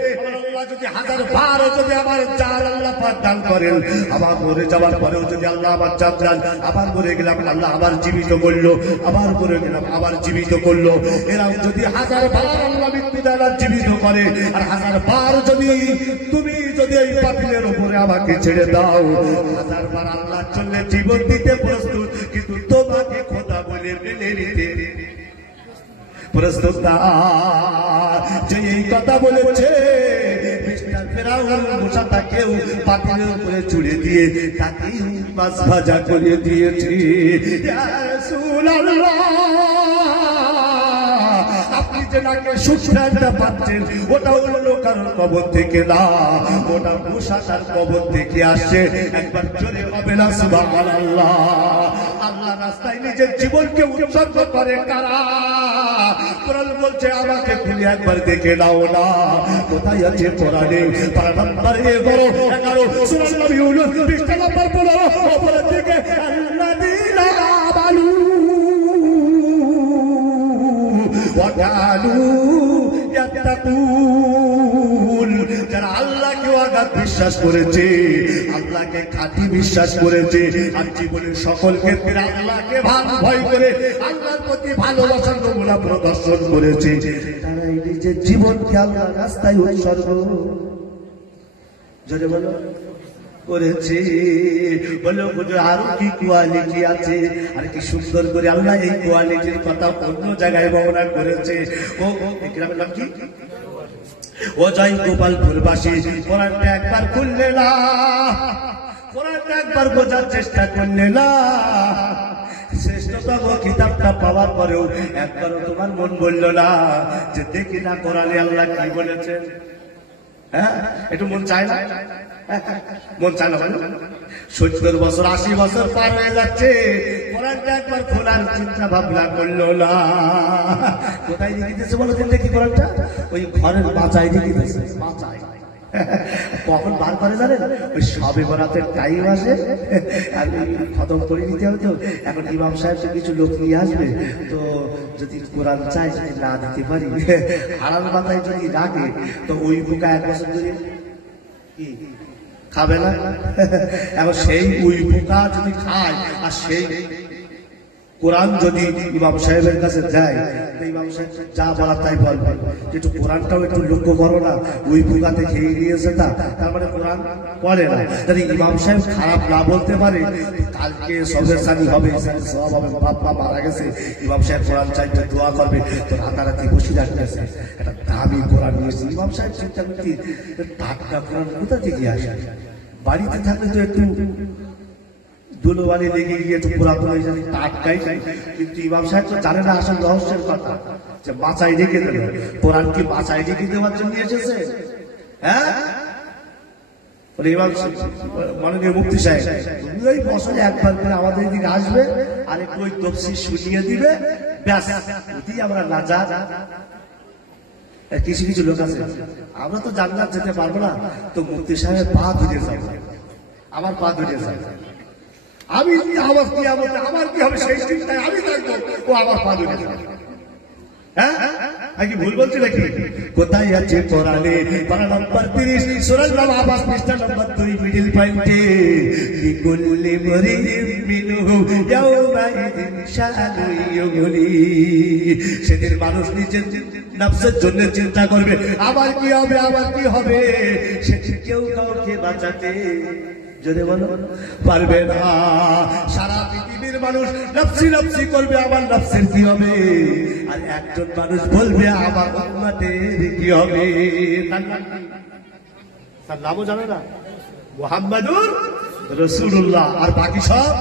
যদি 1000 যদি আমার জান আল্লাহ পাক দান করেন, আবার মরে যাওয়ার পরেও যদি আল্লাহ আমার জান দান, আবার মরে গেলাম আল্লাহ আবার জীবিত করলো, আবার মরে গেলাম আবার জীবিত করলো, এরাও যদি 1000 আল্লাহ মৃত্যু দেন আর জীবিত করে, আর 1000 যদি তুমি যদি এই পাতিলের উপরে আমাকে ছেড়ে দাও, 1000 আল্লাহর জন্য জীবন দিতে প্রস্তুত, কিন্তু তোমাকে খোদা বলে মেনে নিতে প্রস্তুত না। যে এই কথা বলেছে মিস্টার ফিরাউন মুসাতাকেও পাতিলের উপরে ছুড়ে দিয়ে তাকেই মাছ ভাজা করে দিয়েছে। ইয়া রাসূলুল্লাহ আপনি যে নাকি সুখটা পাচ্ছেন ওটা অন্য কারোর কবর থেকে না, ওটা মুসাতার কবর থেকে আসছে। একবার জোরে হবে না সুবহানাল্লাহ। আল্লাহ রাস্তায় নিজের জীবনকে উৎসর্গ করে কারা? কোরআন বলছে আমাকে খুলে একবার দেখে নাও না, কোথায় আছে কোরআনে? পারা নাম্বার 11 সূরা নবী ইউনূস পৃষ্ঠা নাম্বার 15 উপরের দিকে আল্লাযীনা আমানু ওয়া কানু ইয়াত্তাকুন, যারা আল্লাহকে অগাধ বিশ্বাস করেছে, আল্লাহকে খাঁটি বিশ্বাস করেছে, আর জীবনের সকল ক্ষেত্রে আল্লাহকে ভয় করে আল্লাহর প্রতি ভালোবাসার নমুনা প্রদর্শন করেছে, তারাই নিজের জীবনকে আল্লাহর রাস্তায় উৎসর্গ জোরে বলো করেছে। বলো হুজুর আরো কি কোয়ালিটি আছে, আর কি সুন্দর করে আল্লাহ এই কোয়ালিটির কথা অন্য জায়গায় বর্ণনা করেছে। ও গ্রামের নাম কি? ও জয় গোপালপুরবাসী কোরআনটা একবার খুললে না, কোরআনটা একবার বোঝার চেষ্টা করলে না, শ্রেষ্ঠতম কিতাবটা পাওয়ার পরেও একবারও তোমার মন বলল না যে দেখি না কোরআনে আল্লাহ কি বলেছেন? হ্যাঁ একটু মন চায় না? মন চায় না? 70 বছর 80 বছর পার হয়ে যাচ্ছে, কোরআনটা একবার খোলার চিন্তা ভাবনা করলো না। কোথায় রেখে দিয়েছে বলো দেখি কোরআনটা? ওই ঘরের মাচায় রেখে দিয়েছে, মাচায়। কখন বার করে জানেন? ওই সবে বরাতের টাইম আসে, আর খতম করে নিতে হবে তো। এখন ইমাম সাহেব কিছু লোক নিয়ে আসবে, তো যদি কোরআন চাই না দিতে পারি, আড়াল মাথায় যদি রাখে, তো ওই বোকা 1 বছর ধরে কি খাবে না? এখন সেই ওই বোকা যদি খায়, আর সেই কোরআন যদি ইমাম সাহেবের কাছে যায়, ইমাম সাহেব যা বলার তাই বলবে, একটু কোরআনটাও একটু লক্ষ্য করো না, ওই পোকাতে খেয়ে নিয়েছে তা, তার মানে কোরআন পড়ে না। যদি ইমাম সাহেব খারাপ না বলতে পারে, কালকে সবের সানি হবে, সব হবে, বাপ মা মারা গেছে, ইমাম সাহেব কোরআন চাইতে দোয়া করবে, তো রাতারাতি বসে রাখতেছে একটা দামি কোরআন নিয়েছে। ইমাম সাহেব চিন্তা করতে, টাটকা কোরআন কোথা থেকে আসে? বাড়িতে থাকলে তো একটু ধুলোবালি লেগে গিয়ে একটু পুরাতন হয়ে যায়, টাটকাই। কিন্তু ইমাম সাহেব তো জানে না আসল রহস্যের কথা, যে বাঁচাই রেখে দেবে। কোরআন কি বাঁচাই রেখে দেওয়ার জন্য এসেছে? হ্যাঁ, ইমাম মাননীয় মুফতি সাহেব, তুমি ওই বছরে একবার করে আমাদের দিকে আসবে, আর একটু ওই তফসির শুনিয়ে দিবে, ব্যাস, যদি আমরা না যা। কিছু কিছু লোক আছে, আমরা তো জান্নাত যেতে পারবো না, তো মুফতি সাহেবের পা ধুতে যাবো, আমার পা ধুতে যাবে, আমি আমার কি আমার কি হবে সেই চিন্তায় আমি থাকবো, ও আমার পা ধুতে যাবে। হ্যাঁ, কি ভুল বলছি নাকি? কোথায় আছে কোরআনে? পারা নম্বর 30, সূরা আবাস, পৃষ্ঠা নম্বর 2, মিডল পয়েন্টে, লিকুল্লি মরিইন মিনহুম ইয়াওমাইদিন শাআনুন ইউগনি। সেদিন মানুষ নিজের নফসের জন্য চিন্তা করবে, আমার কি হবে, আমার কি হবে। সেদিন কেউ কাউকে বাঁচাতে, যদি বলো, পারবে না। সারা পৃথিবীর মানুষ নফসি নফসি করবে, আমার নফসের কি হবে। আর একজন মানুষ বলবে, আমার উম্মতের কি হবে। তার নামও জানে না, মুহাম্মাদুর রাসূলুল্লাহ। আর বাকি সব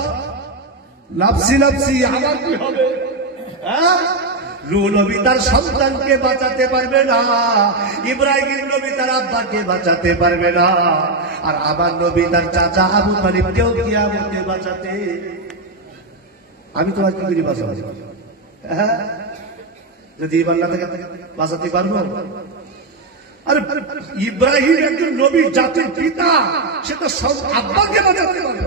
নফসি নফসি, আমার কি হবে। নূহ নবী তার সন্তানকে বাঁচাতে পারবে না, ইব্রাহিম নবী তার আব্বাকে বাঁচাতে পারবে না, আর আমার নবী তার চাচা আবু তালিবকেও কিয়ামতে বাঁচাতে। আমি তোমার কি করে বাঁচাবো? যদি ইমান না থাকে বাঁচাতে পারবো? আরে ইব্রাহিম একজন নবী, জাতির পিতা, সে তো সব আব্বাকে বাঁচাতে পারবে,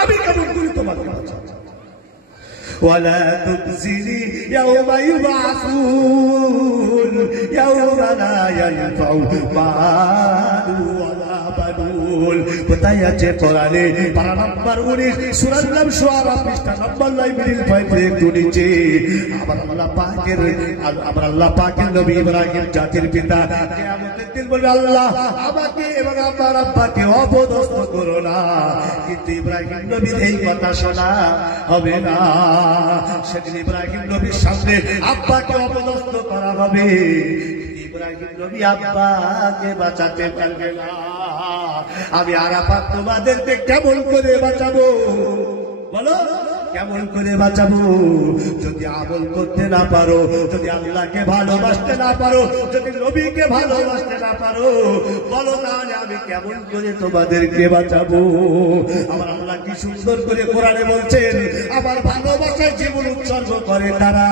আমি কেমন করি তোমাকে বাঁচাবো? ولا تخزني يوم يبعثون يوم لا ينفع مال ولا بنون। কোথায় আছে কোরআনে? পারা নম্বর 19, সূরার নাম শুআরা, পৃষ্ঠা নম্বর 9, মিডল পয়েন্টে একটু নিচে। আমার আল্লাহ পাকের নবী ইব্রাহিম জাতির পিতা, কিয়ামতের দিন বলবে, আল্লাহ আমাকে এবং আমার আব্বাকে অপদস্থ করো না। কিন্তু ইব্রাহিম নবীর এই কথা শোনা হবে না। সেদিন ইব্রাহিম নবীর সামনে আব্বাকে অপদস্থ করা হবে, ইব্রাহিম নবী আব্বাকে বাঁচাতে পারবে না। আমি আরাফাত তোমাদেরকে কেমন করে বাঁচাবো বলো? কেমন করে বাঁচাবো? যদি আমল করতে না পারো, যদি আল্লাহকে ভালোবাসতে না পারো, যদি নবীকে ভালোবাসতে না পারো, বলো তাহলে আমি কেমন করে তোমাদেরকে বাঁচাবো? আমার আল্লাহ কি সুন্দর করে কোরআনে বলছেন, আমার ভালোবাসায় জীবন উৎসর্গ করে তারা।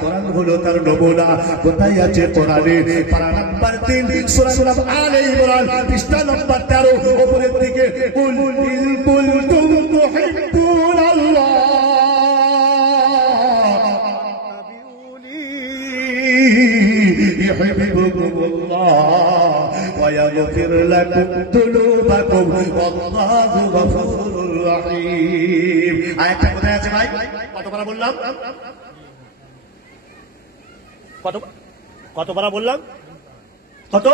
কোরআন হলো তার নমুনা। কোথায় আছে কোরআনে? পারা নম্বর 3, সূরা আলে ইমরান, পৃষ্ঠা নম্বর 13, উপরের দিকে, কুল ইন কুনতুম তুহিব্বুনাল্লাহ يحببكم الله ويغفر لكم ذنوبكم والله غفور رحيم। আয়াতটা কোথায় আছে ভাই? কতবার বললাম? কতবার বললাম? কত?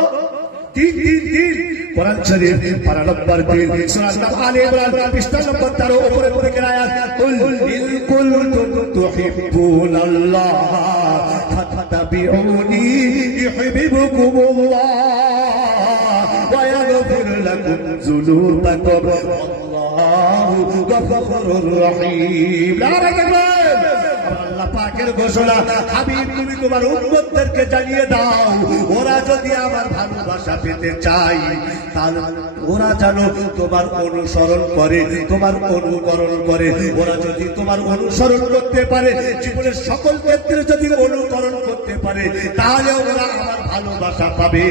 3 কোরআন শরীফ, পারা নম্বর 3, সূরা আলে ইমরান, পৃষ্ঠা নম্বর 13, উপরের দিকে আয়াত, কুল ইন কুনতুম তুহিব্বুনাল্লাহ ফাত্তাবিউনি ইউহিব্বুকুমুল্লাহ ওয়া ইয়াগফির লাকুম যুনুবাকুম ওয়াল্লাহু গফুরুর রহিম। আল্লাহ পাকের ঘোষণা, হাবিব তুমি তোমার উম্মতদেরকে জানিয়ে দাও, ওরা যদি আমার ভালোবাসা পেতে চায়, তাহলে ওরা যেন তোমার অনুসরণ করে, তোমার অনুকরণ করে। ওরা যদি তোমার অনুসরণ করতে পারে, জীবনের সকল ক্ষেত্রে যদি অনুকরণ করতে পারে, তাহলে ওরা আমার ভালোবাসা পাবে।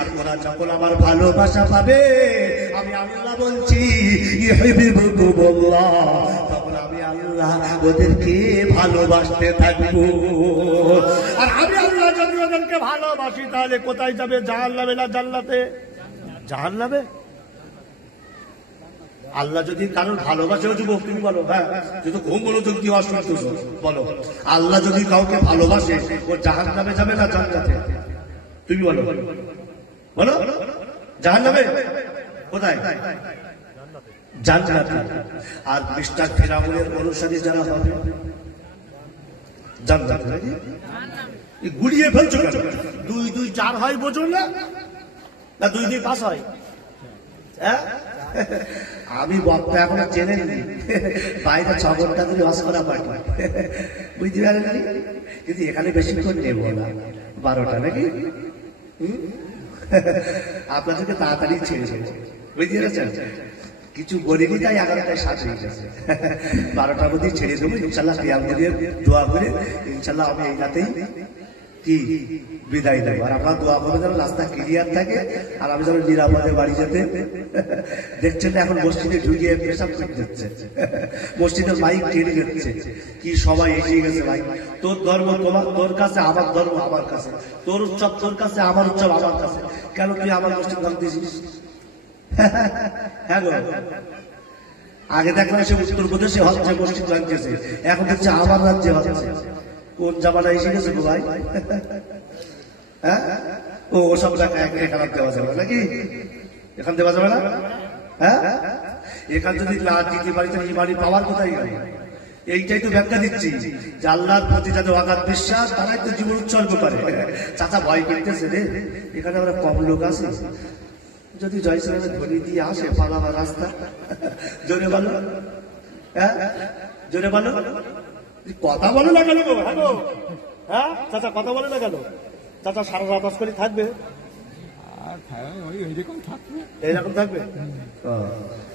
আর ওরা যখন আমার ভালোবাসা পাবে, আমি আল্লাহ বলছি ইউহিব্বুকুমুল্লাহ, তখন আমি আল্লাহ ওদেরকে ভালোবাসতে থাকবো। আর আমি আল্লাহ যদি ওদেরকে ভালোবাসি, তাহলে কোথায় যাবে? জাহান্নামে না জান্নাতে? জাহান্নামে। আল্লাহ যদি কারোর ভালোবাসে, যুবক তুমি বলো, হ্যাঁ যদি ঘুম মনোযোগ দিয়ে অসুস্থ বলো, আল্লাহ যদি কাউকে ভালোবাসে, ও জাহান্নামে যাবে না জান্নাতে? তুমি বলো, বলো। জাহান্নামে? কোথায়? জান্নাতে। আর মিস্টার ফিরাউনের অনুসারী যারা হবে, জান্নাতে। গুলিয়ে ফেলছো কেন? 2 2 4 হয় বোঝো না? 2 2 5 হয়? হ্যাঁ, আমি বক্তা এখনো চেনে নি, বাইরে 6 ঘন্টা ধরে ওয়াজ করা পারি, বুঝতে পারেননি? কিন্তু এখানে বেশিক্ষণ নেব না, 12টা নাকি? আপনাদেরকে তাড়াতাড়ি ছেড়ে দেবো, বুঝতে পেরেছেন? কিছু বলিনি, তাই 11টায় 7 হয়ে গেছে। 12টার মধ্যে ছেড়ে দেবো ইনশাল্লাহ। কিয়াম করে দোয়া করে ইনশাল্লাহ আমি এই রাতেই কি বিদায় দেবো। আর আপনার দোয়া করে যেন রাস্তা ক্লিয়ার থাকে, আর আমি যেন নিরাপদে বাড়ি যেতে। দেখছেন এখন মসজিদে ঢুকিয়ে পেশাব করে যাচ্ছে, মসজিদের মাইক টেনে যাচ্ছে, কি সবাই এগিয়ে গেছে। ভাই, তোর ধর্ম তোর কাছে, আমার ধর্ম আমার কাছে, তোর উৎসব তোর কাছে, আমার উৎসব আমার কাছে, কেন তুই আমার মসজিদ ভাঙতেছিস? হ্যাঁ গো, আগে দেখলাম সে উত্তরপ্রদেশে হচ্ছে মসজিদ ভাঙতেছে, এখন দেখছে আমার রাজ্যে হচ্ছে। কোন জামানা এসে গেছে গো ভাই? হ্যাঁ, ও সব টাকা এখানে দেওয়া যাবে নাকি? এখান দেওয়া যাবে না? হ্যাঁ, এখান যদি না দিতে পারি তো এই বাড়ি পাওয়ার কোথায় গেল? এইটাই তো ব্যাখ্যা দিচ্ছি যে আল্লাহর প্রতি যাদের অগাধ বিশ্বাস, তারাই তো জীবন উৎসর্গ করে। চাচা ভয় করতেছে রে, এখানে আমরা কম লোক আছে, যদি জয়সালের ধরি দিয়ে আসে পালাবার রাস্তা। জোরে বলো, হ্যাঁ জোরে বলো। কথা বলে না গেল? হ্যাঁ চাচা, কথা বলে না গেল? চাচা সারা রাত করে থাকবে? এইরকম থাকবে?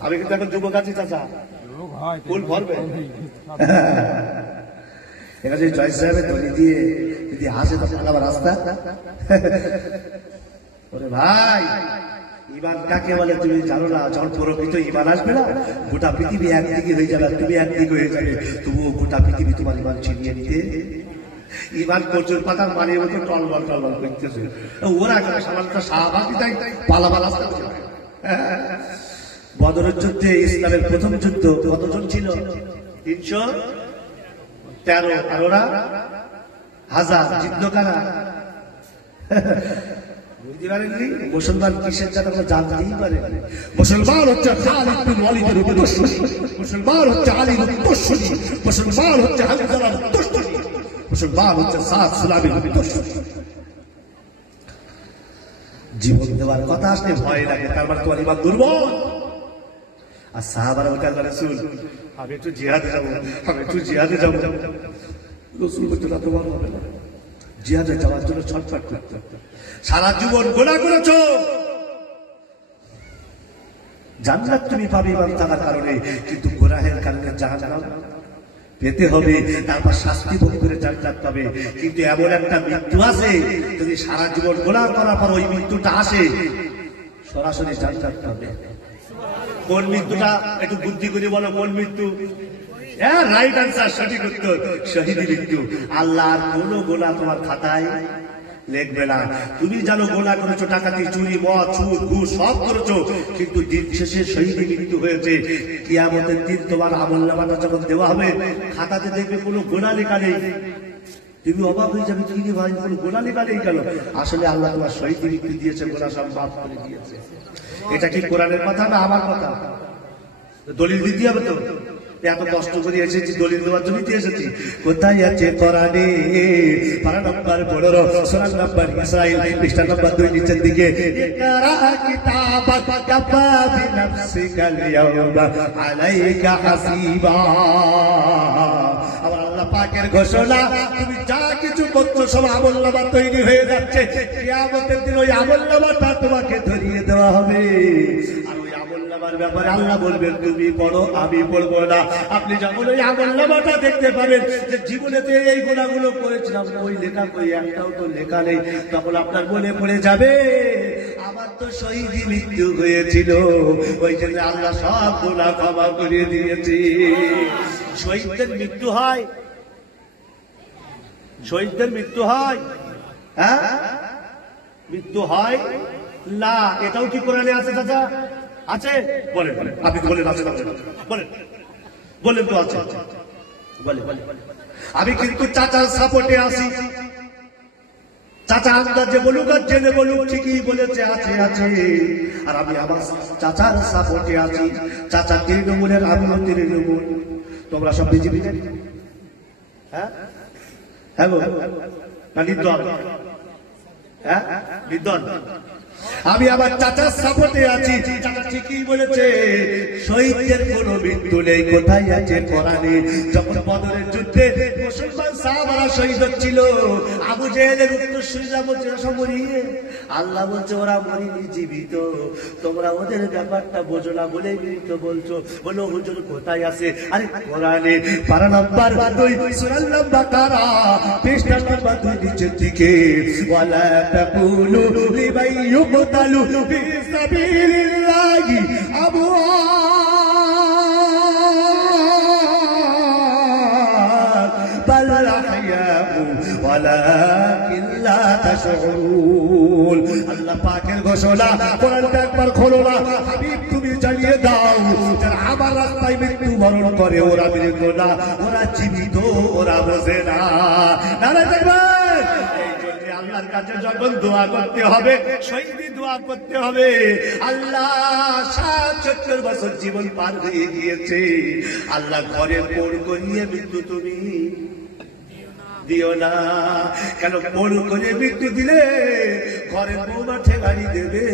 আমি কিন্তু এখন যুবক আছি চাচা, ফুল ভরবে। এখানে জয় সাহেবের ধরি দিয়ে যদি আসে তো পালাবার রাস্তা। ওরে ভাই, ইমান কাকে বলে তুমি জানো না? যখন প্রকৃত ইমান আসবে না, গোটা পৃথিবী একদিকে হয়ে যাবে, তুমি একদিকে হয়ে যাবে, তবুও গোটা পৃথিবী তোমার ইমান ছিনিয়ে নিতে। ইমান প্রচুর পাতার মানের মতো টলবল টলবল করতেছে। ওরা সামান্য স্বাভাবিক পালাবার রাস্তা। বদরের যুদ্ধে, ইসলামের প্রথম যুদ্ধ, কতজন ছিল? 313। আর ওরা 1000। জিতল কারা? বুঝতে পারেননি? মুসলমান কিসের জন্য জানতেই পারেন। মুসলমান হচ্ছে খালিদ বিন ওয়ালিদের উত্তরসূরি, মুসলমান হচ্ছে আলীর উত্তরসূরি, মুসলমান হচ্ছে হামজার উত্তরসূরি, মুসলমান হচ্ছে সাদ সুলাইমের উত্তরসূরি। জীবন দেওয়ার কথা আসলে ভয় লাগে, তার মানে তোমার ইমান দুর্বল। আর সাহাবারা বলতে আল্লাহ রাসূল, আমি একটু জিহাদে যাবো, আমি একটু জিহাদে যাবো। রাসূল বলতেন না, তোমার হবে না। জিহাদে যাওয়ার জন্য ছটফট করতে, সারা জীবন গুনাহ করেছো, জান্নাত তুমি পাবে ইমান থাকার কারণে, কিন্তু গুনাহের কারণে জাহান্নাম পেতে হবে, তারপর শাস্তি ভোগ করে জান্নাত পাবে। কিন্তু এমন একটা মৃত্যু আছে, যদি সারা জীবন গুনাহ করার পর ওই মৃত্যুটা আসে, সরাসরি জান্নাত পাবে। কোন মৃত্যুটা? একটু বুদ্ধি করে বলো, কোন মৃত্যু? হ্যাঁ, রাইট আনসার, সঠিক উত্তর, শহীদ মৃত্যু। আল্লাহর কোন গুনাহ তোমার খাতায় লিখবে না। তুমি জানো গুনাহ করেছো, ডাকাতি, চুরি, মদ, সুদ, ঘুষ সব করেছো, কিন্তু দিন শেষে শহীদ মৃত্যু হয়েছে। কিয়ামতের দিন তোমার আমলনামাটা যখন দেওয়া হবে, খাতাতে দেখবে কোনো গুনাহ লেখা নেই। তুমি অবাক হয়ে যাবে, কি রে ভাই, কোনো গুনাহ লেখা নেই কেন? আসলে আল্লাহ তোমার শহীদ মৃত্যু দিয়েছে, গুনাহ সব মাফ করে দিয়েছে। এটা কি কোরআনের কথা না আমার কথা? দলিল দিতে হবে তো। এত কষ্ট করে এসেছি, দলিল দেওয়ার জন্য এসেছি। কোথায় আছে কোরআনে? পারা নাম্বার 15, সূরা নাম্বার ইসরাইল, পৃষ্ঠা নাম্বার 2 নিচের দিকে। ইকরা কিতাবাক কাফা বিনাফসিকাল ইয়াওমা আলাইকা হাসিবা। আমার আল্লাহ পাকের ঘোষণা, তুমি যা কিছু করছো সব আমলনামা তৈরি হয়ে যাচ্ছে। কিয়ামতের দিন ওই আমলনামাটা তোমাকে ধরিয়ে দেওয়া হবে। আর ওই আমলনামা নামার ব্যাপারে আল্লাহ বলবেন তুমি পড়ো, আমি পড়বো না। আপনি যখন ওই আমল নামাটা দেখতে পাবেন যে জীবনেতে এই গুণাগুলো করেছিলাম, ওই লেখা কই একটাও তো লেখা নেই, তখন আপনার মনে পড়ে যাবে আমার তো শহীদি মৃত্যু হয়েছিল, ওই জন্য আল্লাহ সব গুনাহ ক্ষমা করে দিয়েছে। শহীদদের মৃত্যু হয়, শহীদদের মৃত্যু হয়, হ্যাঁ মৃত্যু হয় না, এটাও কি কোরআনে আছে চাচা? আছে? বলেন বলেন, আপনি বলেন আছে, বলেন বলেন তো আছে, বলেন। আমি কিন্তু চাচার সাপোর্টে আছি, চাচা আন্দাজে বলুক আর জেনে বলুক ঠিকই বলেছে, আছে আছে। আর আমি আমার চাচার সাপোর্টে আছি। চাচা তৃণমূলের, আমিও তৃণমূল। তোমরা সব বিজেপি? হ্যাঁ হ্যাঁ না নির্দল? হ্যাঁ নির্দল। আমি আমার চাচার সাপোর্টে আছি। চাচা ঠিকই বলেছে, শহীদদের কোনো মৃত্যু নেই। কোথায় আছে কোরআনে? যখন বদরের যুদ্ধে মুসলমান সাহাবারা শহীদ হচ্ছিল, আবু জেহেলের উত্তরসূরিরা বলছে সব মরিয়ে, আল্লাহ বলছে ওরা মরিনি, জীবিত। তোমরা ওদের ব্যাপারটা বোঝো না বলে মৃত বলছো। বলো হুজুর কোথায় আছে? আরে কোরআনে পারা নাম্বার 2 সূরা বাকারা পৃষ্ঠা নাম্বার 2 নিচের দিকে, ওয়ালা তাকুলু লিমান يقتلوا في سبيل الله أموات بل أحياء ولكن لا تشعرون। আল্লাহ পাকের ঘোষণা, কোরআনটা একবার খোলো না হাবিব, তুমি জানিয়ে দাও যারা আমার রাস্তায় মৃত্যুবরণ করে ওরা মৃত না, ওরা জীবিত, ওরা বোঝে না। নারে দেখবেন আল্লাহর কাছে যখন দোয়া করতে হবে, শহীদি দোয়া করতে হবে। আল্লাহ ৭৭ বছর জীবন পার হয়ে গিয়েছে, আল্লাহ ঘরে পোড় করিয়ে মৃত্যু তুমি দিও না। কেন পোড় করে মৃত্যু দিলে ঘরের বৌমা ঠেকারি দেবে,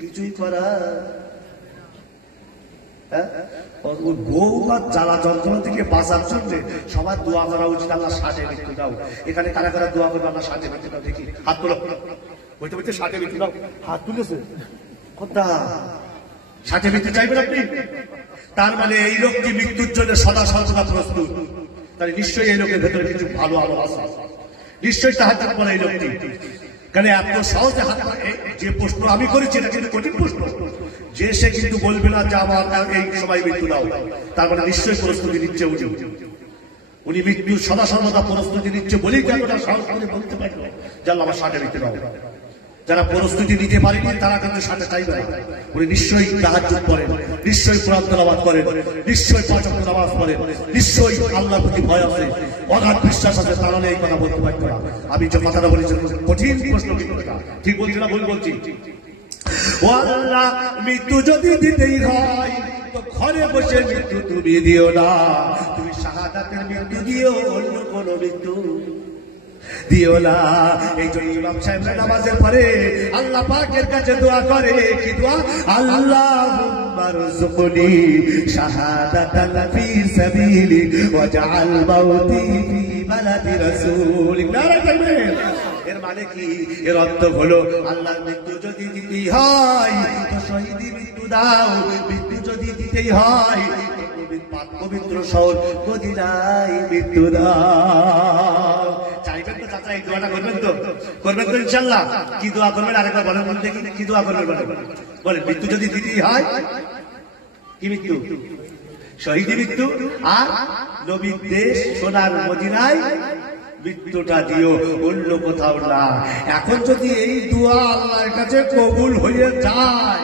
কিছুই করা বৌমার জ্বালা যন্ত্রণা থেকে বাঁচার জন্য সবার দোয়া করা উচিত, আল্লাহ 60 মৃত্যু দাও। এখানে কারা কারা দোয়া করবে আল্লাহ 60 মৃত্যু দাও? দেখি হাত তোলো। বইতে বইতে 60 মৃত্যু দাও, হাত তুলেছে কথা। 60 মৃত্যু চাইবেন আপনি? তার মানে এই লোকটি মৃত্যুর জন্য সদা সর্বদা প্রস্তুত। তাহলে নিশ্চয়ই এই লোকের ভেতরে কিছু ভালো আমল আছে, নিশ্চয়ই তাহাজ্জুদ পড়ে এই লোকটি। কেন এত সহজে হাত? যে প্রশ্ন আমি করেছি এটা কিন্তু কঠিন প্রশ্ন, যে সে কিন্তু বলবে না যে আমার এই সময় মৃত্যু দাও, তার মানে নিশ্চয়ই প্রস্তুতি নিচ্ছে উনি মৃত্যু সদা সর্বদা প্রস্তুতি নিচ্ছে বলেই কেনটা সাহস করে বলতে পারলো যে আল্লাহ আমার 60 মৃত্যু দাও। যারা প্রস্তুতি নিতে পারেনি তারা কিন্তু 60 চাইবে না। উনি নিশ্চয়ই তাহাজ্জুদ পড়েন, নিশ্চয়ই কোরআন তেলাওয়াত করেন, নিশ্চয়ই 5 ওয়াক্ত নামাজ পড়েন, নিশ্চয়ই আল্লাহর প্রতি ভয় আছে, অগাধ বিশ্বাস আছে, তারা এই কথা বলতে পারতো না। আমি যে কথাটা বলেছি কঠিন প্রশ্ন, ঠিক বলছি না ভুল বলছি? ও আল্লাহ, মৃত্যু যদি দিতেই হয় তো ঘরে বসে মৃত্যু তুমি দিও না, তুমি শাহাদাতের মৃত্যু দিও, অন্য কোন মৃত্যু দিও না। এই জন্য ইমাম সাহেবরা নামাজের পরে আল্লাহ পাকের কাছে দোয়া করে, কি দোয়া? আল্লাহুম্মা রযুকনি শাহাদাতান ফি সাবিলি ওয়াজআল মাউতি ফি বালাদি রাসূলিক। নারে তাকবীর। এর মানে কি? এর অর্থ হলো আল্লাহ মৃত্যু যদি দিতেই হয় তো শহীদি মৃত্যু দাও, মৃত্যু যদি দিতেই হয় পবিত্র শহর মদিনায় মৃত্যু দাও। চাইবেন তো চাচা এই দোয়াটা করবেন তো? করবেন তো ইনশাআল্লাহ? কি দোয়া করবেন আরেকবার বলেন দেখি, কি দোয়া করবেন বলেন? মৃত্যু যদি দিতেই হয়, কি মৃত্যু? শহীদি মৃত্যু। আর নবীর দেশ সোনার মদিনায় মৃত্যুটা দিও, অন্য কোথাও না। এখন যদি এই দোয়া আল্লাহর কাছে কবুল হয়ে যায়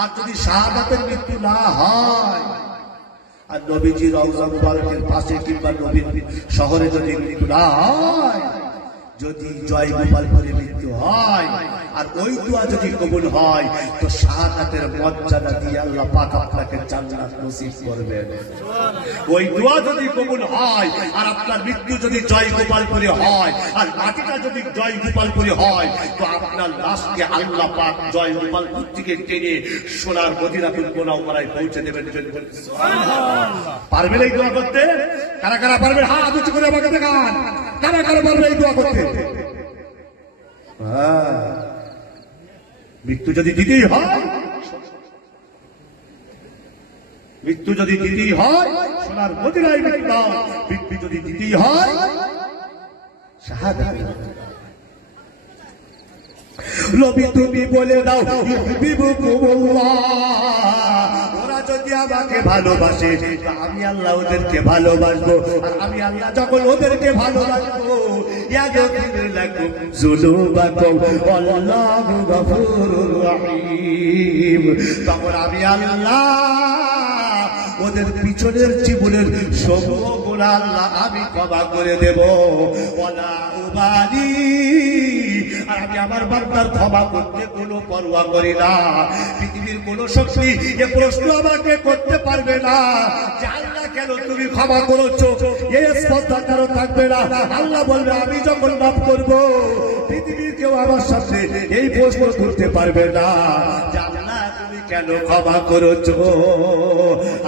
আর যদি শাহাদাতের মৃত্যু না হয়, আর নবীজি রওজা মুবারকের পাশে কিংবা নবীর শহরে যদি মৃত্যু না হয়, যদি জয় গোপালপুরে মৃত্যু হয় আর ওই দোয়া যদি কবুল হয় তো শাহাদাতের মর্যাদা দিয়ে আল্লাহ পাক আপনাকে জান্নাত নসিব করবেন। ওই দোয়া যদি কবুল হয় আর আপনার মৃত্যু যদি জয় গোপালপুরে হয় আর মাটিটা যদি জয় গোপালপুরে হয় তো আপনার লাশকে আল্লাহ পাক জয় গোপালপুর থেকে টেনে সোনার মদিনাতুল মুনাওয়ারায় পৌঁছে দেবেন। পারবেন এই দোয়া করতে? কারা কারা পারবেন হাত উঁচু করে আমাকে দেখান। কারা কারা পারবে এই দোয়া করতে? মৃত্যু যদি দিতেই হয় মৃত্যু যদি দিতেই হয় সোনার মদিনায় মৃত্যু দাও, মৃত্যু যদি দিতেই হয় শাহাদাত। নবী তুমি বলে দাও ওরা যদি আমাকে ভালোবাসে আমি আল্লাহ ওদেরকে ভালোবাসবো, আর আমি আল্লাহ যখন ওদেরকে ভালোবাসবো ইয়াগফির লাকুম যুনুবাকুম আল্লাহু গফুরুর রহিম, তখন আমি আল্লাহ ওদের পিছনের জীবনের সব গুনাহ আল্লাহ আমি ক্ষমা করে দেব। ওয়ালা উবালি, আর আমি আমার বান্দার ক্ষমা করতে কোনো পরোয়া করি না। পৃথিবীর কোন শক্তি এ প্রশ্ন আমাকে করতে পারবে না যে আল্লাহ কেন তুমি ক্ষমা করেছো, এই স্পর্ধা কারো থাকবে না। আল্লাহ বলবে আমি যখন মাফ করব পৃথিবীর কেউ আমার সাথে এই প্রশ্ন করতে পারবে না যে আল্লাহ তুমি কেন ক্ষমা করেছো।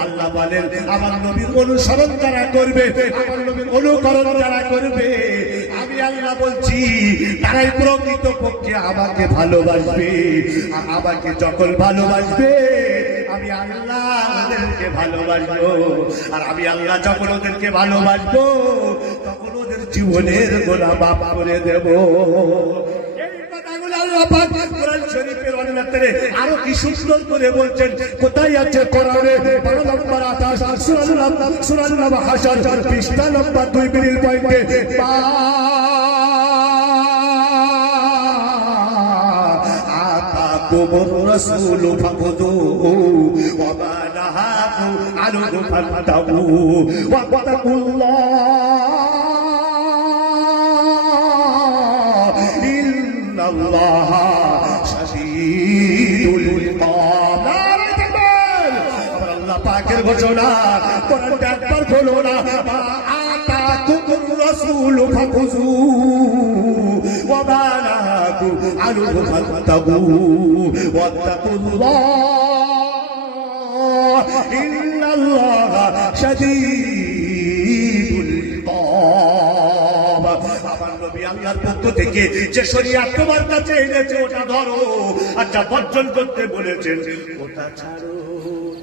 আল্লাহ বলেন আমার নবীর অনুসরণ যারা করবে, আমার নবীর অনুকরণ যারা করবে, আমি আল্লাহ বলছি তারাই প্রকৃত পক্ষে আমাকে ভালোবাসবে। আর আমাকে যখন ভালোবাসবে আমি আল্লাহ ওদেরকে ভালোবাসবো, আর আমি আল্লাহ যখন ওদেরকে ভালোবাসবো তখন ওদের জীবনের গোনা মাফ করে দেব। আল্লাহ পাক কোরআন শরীফের অনেক আরো কি সুন্দর করে বলছেন, কোথায় আছে কোরআনে 12 নম্বর 28 সূরা হাশর পৃষ্ঠা নম্বর 2 মিনিট পয়েন্টে আতাকুমুর রাসূল ফাখুযুহু ওয়া মা নাহাকুম আনহু ফান্তাহু ওয়া তাকুল্লাহ আল্লাহ শাদীদুল ইকাব। আমার আল্লাহ পাকের ঘোষণা কোরআনটা একবার খোলো না, আতাকুমুর রাসূল ফাখুযুহু ওয়া মা নাহাকুম আনহু ফান্তাহু ওয়া তাকুল্লাহ ইন্নাল্লাহ শাদীদুল ইকাব। আমার নবী আল্লাহর পক্ষ থেকে যে শরীয়ত তোমার কাছে এনেছে ওটা ধরো, আর যা বর্জন করতে বলেছেন ওটা ছাড়ো।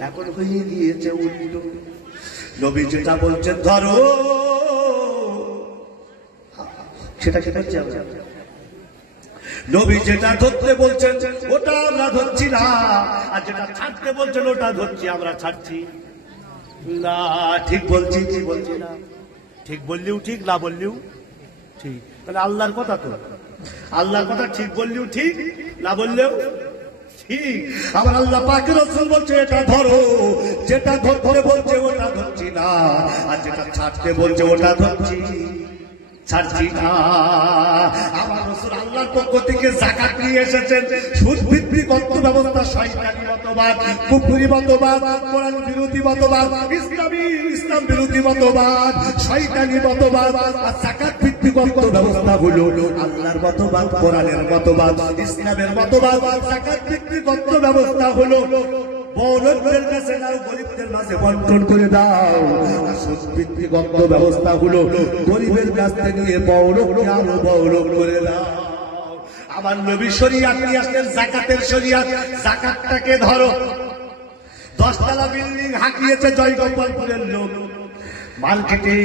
এখন হয়ে গিয়েছে উল্টো, নবী যেটা বলছেন ধরো সেটা কি করছি আমরা? নবী যেটা ধরতে বলছেন ওটা আমরা ধরছি না, আর যেটা ছাড়তে বলছেন ওটা ধরছি, আমরা ছাড়ছি না। ঠিক বলছি কি বলছি না? ঠিক বললেও ঠিক, না বললেও ঠিক। তাহলে আল্লাহর কথা তো, আল্লাহর কথা ঠিক বললেও ঠিক, না বললেও ঠিক। আমার আল্লাহ পাকের রাসূল বলছে এটা ধরো, যেটা ধরতে বলছে ওটা ধরছি না, আর যেটা ছাড়তে বলছে ওটা ধরছি, ছাড়ছি না। আমার রাসূল আল্লাহর পক্ষ থেকে যাকাত নিয়ে এসেছেন। সুদ ভিত্তিক অর্থ ব্যবস্থা শয়তানি মতবাদ, কুফরি মতবাদ, কোরআন বিরোধী মতবাদ, ইসলাম বিরোধী মতবাদ, শয়তানি মতবাদ। আর যাকাত ভিত্তিক অর্থ ব্যবস্থা হলো আল্লাহর মতবাদ, কোরআনের মতবাদ, ইসলামের মতবাদ। যাকাত ভিত্তিক অর্থ ব্যবস্থা হলো বড়দের কাছে দাও, গরিবদের মাঝে বন্টন করে দাও। সুদ ভিত্তিক অর্থ ব্যবস্থা হলো গরিবের কাছ থেকে নিয়ে বড়কে আরো বড় করে দাও। আমার নবী শরীয়ত নিয়ে আসলেন যাকাতের শরীয়ত। যাকাতটাকে ধরো। 10 তলা বিল্ডিং হাঁকিয়েছে জয়গোপালপুরের লোক, মার্কেটে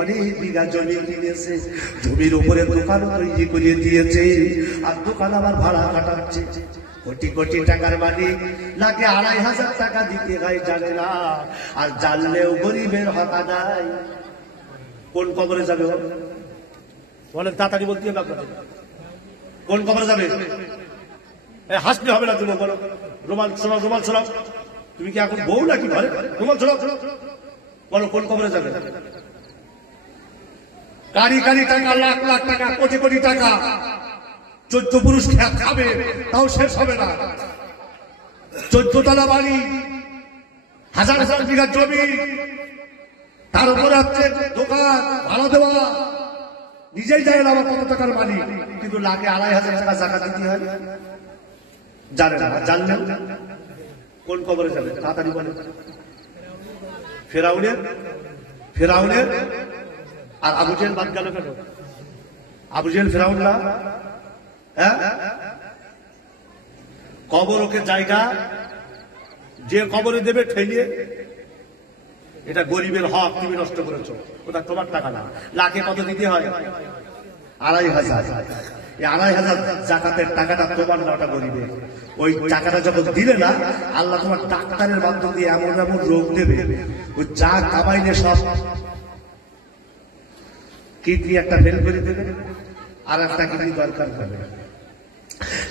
অনেক বিঘা জমি কিনেছে, জমির উপরে দোকান তৈরি করে দিয়েছে, আর দোকান আবার ভাড়া কাটাচ্ছে। কোটি কোটি টাকার মালিক, নাকি 2500 টাকা দিতে হয় জানে না, আর জানলেও গরিবের হক আদায়। কোন কবরে যাবে বলেন? তাড়াতাড়ি বলতে হবে আপনাদের। কোন কবরে যাবে? হাসতে হবে না, তুমি বলো। রুমাল শোনাও, রুমাল শোনাও। তুমি কি এখন বউ নাকি ঘরে? রুমাল শোনাও, বলো কোন কবরে যাবে? কারি কারি টাকা, লাখ লাখ টাকা, কোটি কোটি টাকা 14 পুরুষ খাবে, তাও শেষ হবে না। 14 তলা বাড়ি, হাজার হাজার বিঘা জমি, তার উপরে হচ্ছে দোকান ভাড়া দেওয়া, নিজেই জানে না আমার কত টাকার মালিক, কিন্তু লাখে 2500 টাকা যাকাত দিতে হয়, জানে না। জানলেন কোন কবরে যাবে? তাড়াতাড়ি বলে। ফেরাউনের আর আবু জেহেল বাদ গেল কেন? আবু জেহেল ফেরাউন না? হ্যাঁ, কবর ওকে জায়গা, যে কবরে দেবে ঠেলিয়ে এটা গরিবের হক, তুমি নষ্ট করেছো, ওটা তোমার টাকা না। লাখে কত দিতে হয়? 2500। এই 2500 জাকাতের টাকাটা তোমার না, ওটা গরিবের। ওই টাকাটা যখন দিলে না, আল্লাহ তোমার ডাক্তারের মাধ্যম দিয়ে এমন এমন রোগ দেবে, ওই যা কামাইলে সব কিডনি একটা ফেল করে দেবে, আর একটা কিডনি দরকার হবে,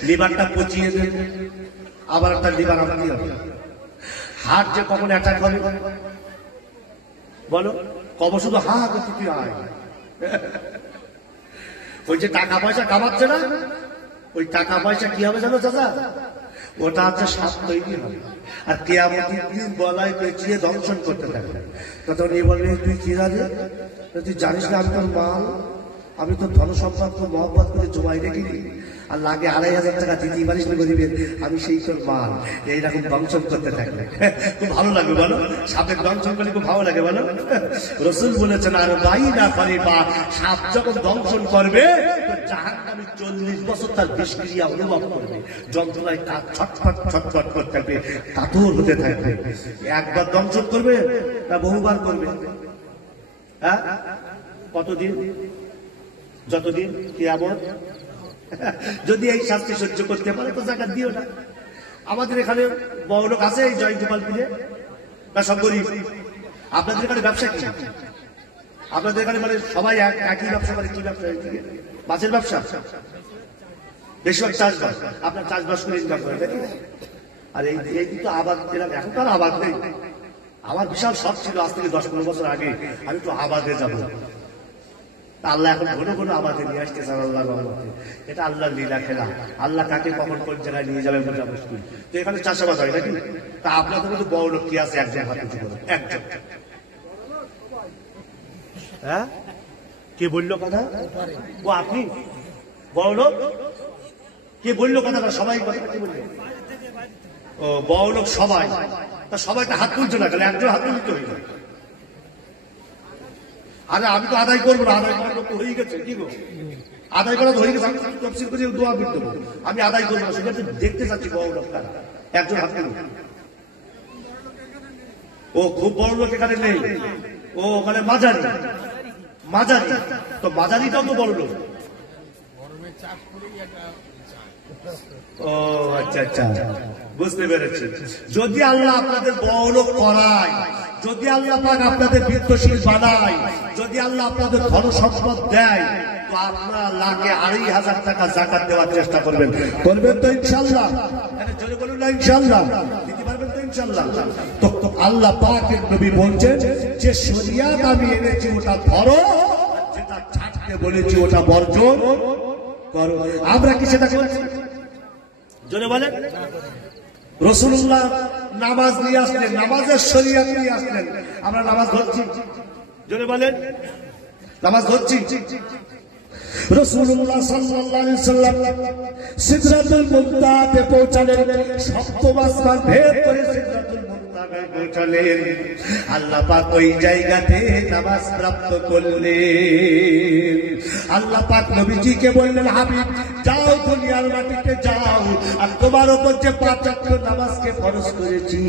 লিভারটা পচিয়ে দেবে, আবার একটা লিভার আনতে হবে। হার্ট যে কখন অ্যাটাক হবে বলো, কব শুধু হা তুই আয়। ওই যে টাকা পয়সা কামাচ্ছে না, ওই টাকা পয়সা কি হবে জানো চাচা? ওটা হচ্ছে সাপ তৈরি হবে, আর কিয়ামতের দিন গলায় পেঁচিয়ে দংশন করতে থাকবে। তখন এই বলবে, তুই কি জানি, তুই জানিস না আমি তোর মাল, আমি তোর ধন সম্পদ মহব্বত করে জমাই রেখেছি, আর লাগে 2500 টাকা দিতেই পারিস না গরিবের, আমি সেই তোর মাল। এইরকম দংশন করতে থাকলে খুব ভালো লাগবে বলো? সাপের দংশন করলে খুব ভালো লাগে বলো? রাসূল বলেছেন, আর বাই না পারে বা সাপ যখন দংশন করবে, জাহান্নামী 40 বছর তার বিষক্রিয়া অনুভব করবে, যন্ত্রণায় ছটফট ছটফট করতে থাকবে, কাতর হতে থাকবে। একবার দংশন করবে না বহুবার করবে? হ্যাঁ, কতদিন? যতদিন কিয়ামত। যদি এই শাস্তি সহ্য করতে পারে তো জাকাত দিও না। আমাদের এখানে বড় লোক আছে এই জয়গোপালপুরে, না সব গরিব? আপনাদের এখানে ব্যবসা কি? আপনাদের এখানে মানে সবাই একই ব্যবসা করে? কি ব্যবসা? মাছের ব্যবসা, বেশিরভাগ চাষবাস। আপনার চাষবাস করে ইনকাম করে, তাই না? আর এই কিন্তু আবাদ, এখন তো আর আবাদ নেই। আমার বিশাল শখ ছিল আজ থেকে 10-15 বছর আগে আমি তো আবাদে যাবো। আল্লাহ এখন ঘন ঘন আমাদের নিয়ে আসতেছে আল্লাহর রহমতে। এটা আল্লাহর লীলা খেলা। আল্লাহ কাকে কখন কোন জায়গায় নিয়ে যাবে বোঝা মুশকিল। তো এখানে চাষাবাদ হয় নাকি? তা আপনাদের মধ্যে বড় লোক কি আছে? একজন হাতে উঁচু করুন, একজন। হ্যাঁ, কে বললো কথা? ও আপনি বড় লোক? কে বললো কথাটা? সবাই কথা কি বললো? ও বড় লোক সবাই। তা সবাই তো হাত তুলছে না, কেন একজন হাত তুলতে হইল? আরে আমি তো আদায় করবো না, আদায় করার লোক তো হয়ে গেছে। কি গো, আদায় করা তো হয়ে গেছে, আমি তফসিল করে দোয়া করতে দেবো। আমি আদায় করবো না, সেটা দেখতে চাচ্ছি বড় লোকটা। একজন হাত তুলুন। ও খুব বড় লোক এখানে নেই, ও মানে মাঝারি। মাঝারি তো, মাঝারিটাও তো বড় লোক। ও আচ্ছা আচ্ছা, বুঝতে পেরেছি। যদি আল্লাহ আপনাদের বড় লোক করায়, যদি আল্লাহ পাক আপনাদের বিত্তশীল বানায়, যদি আল্লাহ আপনাদের ধন সম্পদ দেয়, তো আপনারা লাখে 2500 টাকা জাকাত দেওয়ার চেষ্টা করবেন। করবেন তো ইনশাআল্লাহ? জোরে বলুন না ইনশাআল্লাহ। দিতে পারবেন তো ইনশাআল্লাহ? তো আল্লাহ পাকের নবী বলছেন যে শরিয়াত আমি এনেছি ওটা ধরো, যেটা ছাড়তে বলেছি ওটা বর্জন করো। আমরা কি সেটা করছি? জোরে বলেন। রাসূলুল্লাহ নামাজ নিয়ে আসলেন, নামাজের শরিয়াত নিয়ে আসলেন, আমরা নামাজ ধরছি? জোরে বলেন, নামাজ ধরছি? রাসূলুল্লাহ সাল্লাল্লাহু আলাইহি ওয়াসাল্লাম সিদরাতুল মুনতাহাতে পৌঁছালেন, সপ্তম আসমান ভেদ করে সিদরাতুল মুনতাহায় পৌঁছালেন। আল্লাহ পাক ওই জায়গাতে নামাজ প্রাপ্ত করলেন। আল্লাহ পাক নবীজিকে বললেন, হাবিব যাও, দুনিয়ার মাটিতে যাও, আর তোমার উপর যে 5 ওয়াক্ত নামাজকে ফরজ করেছি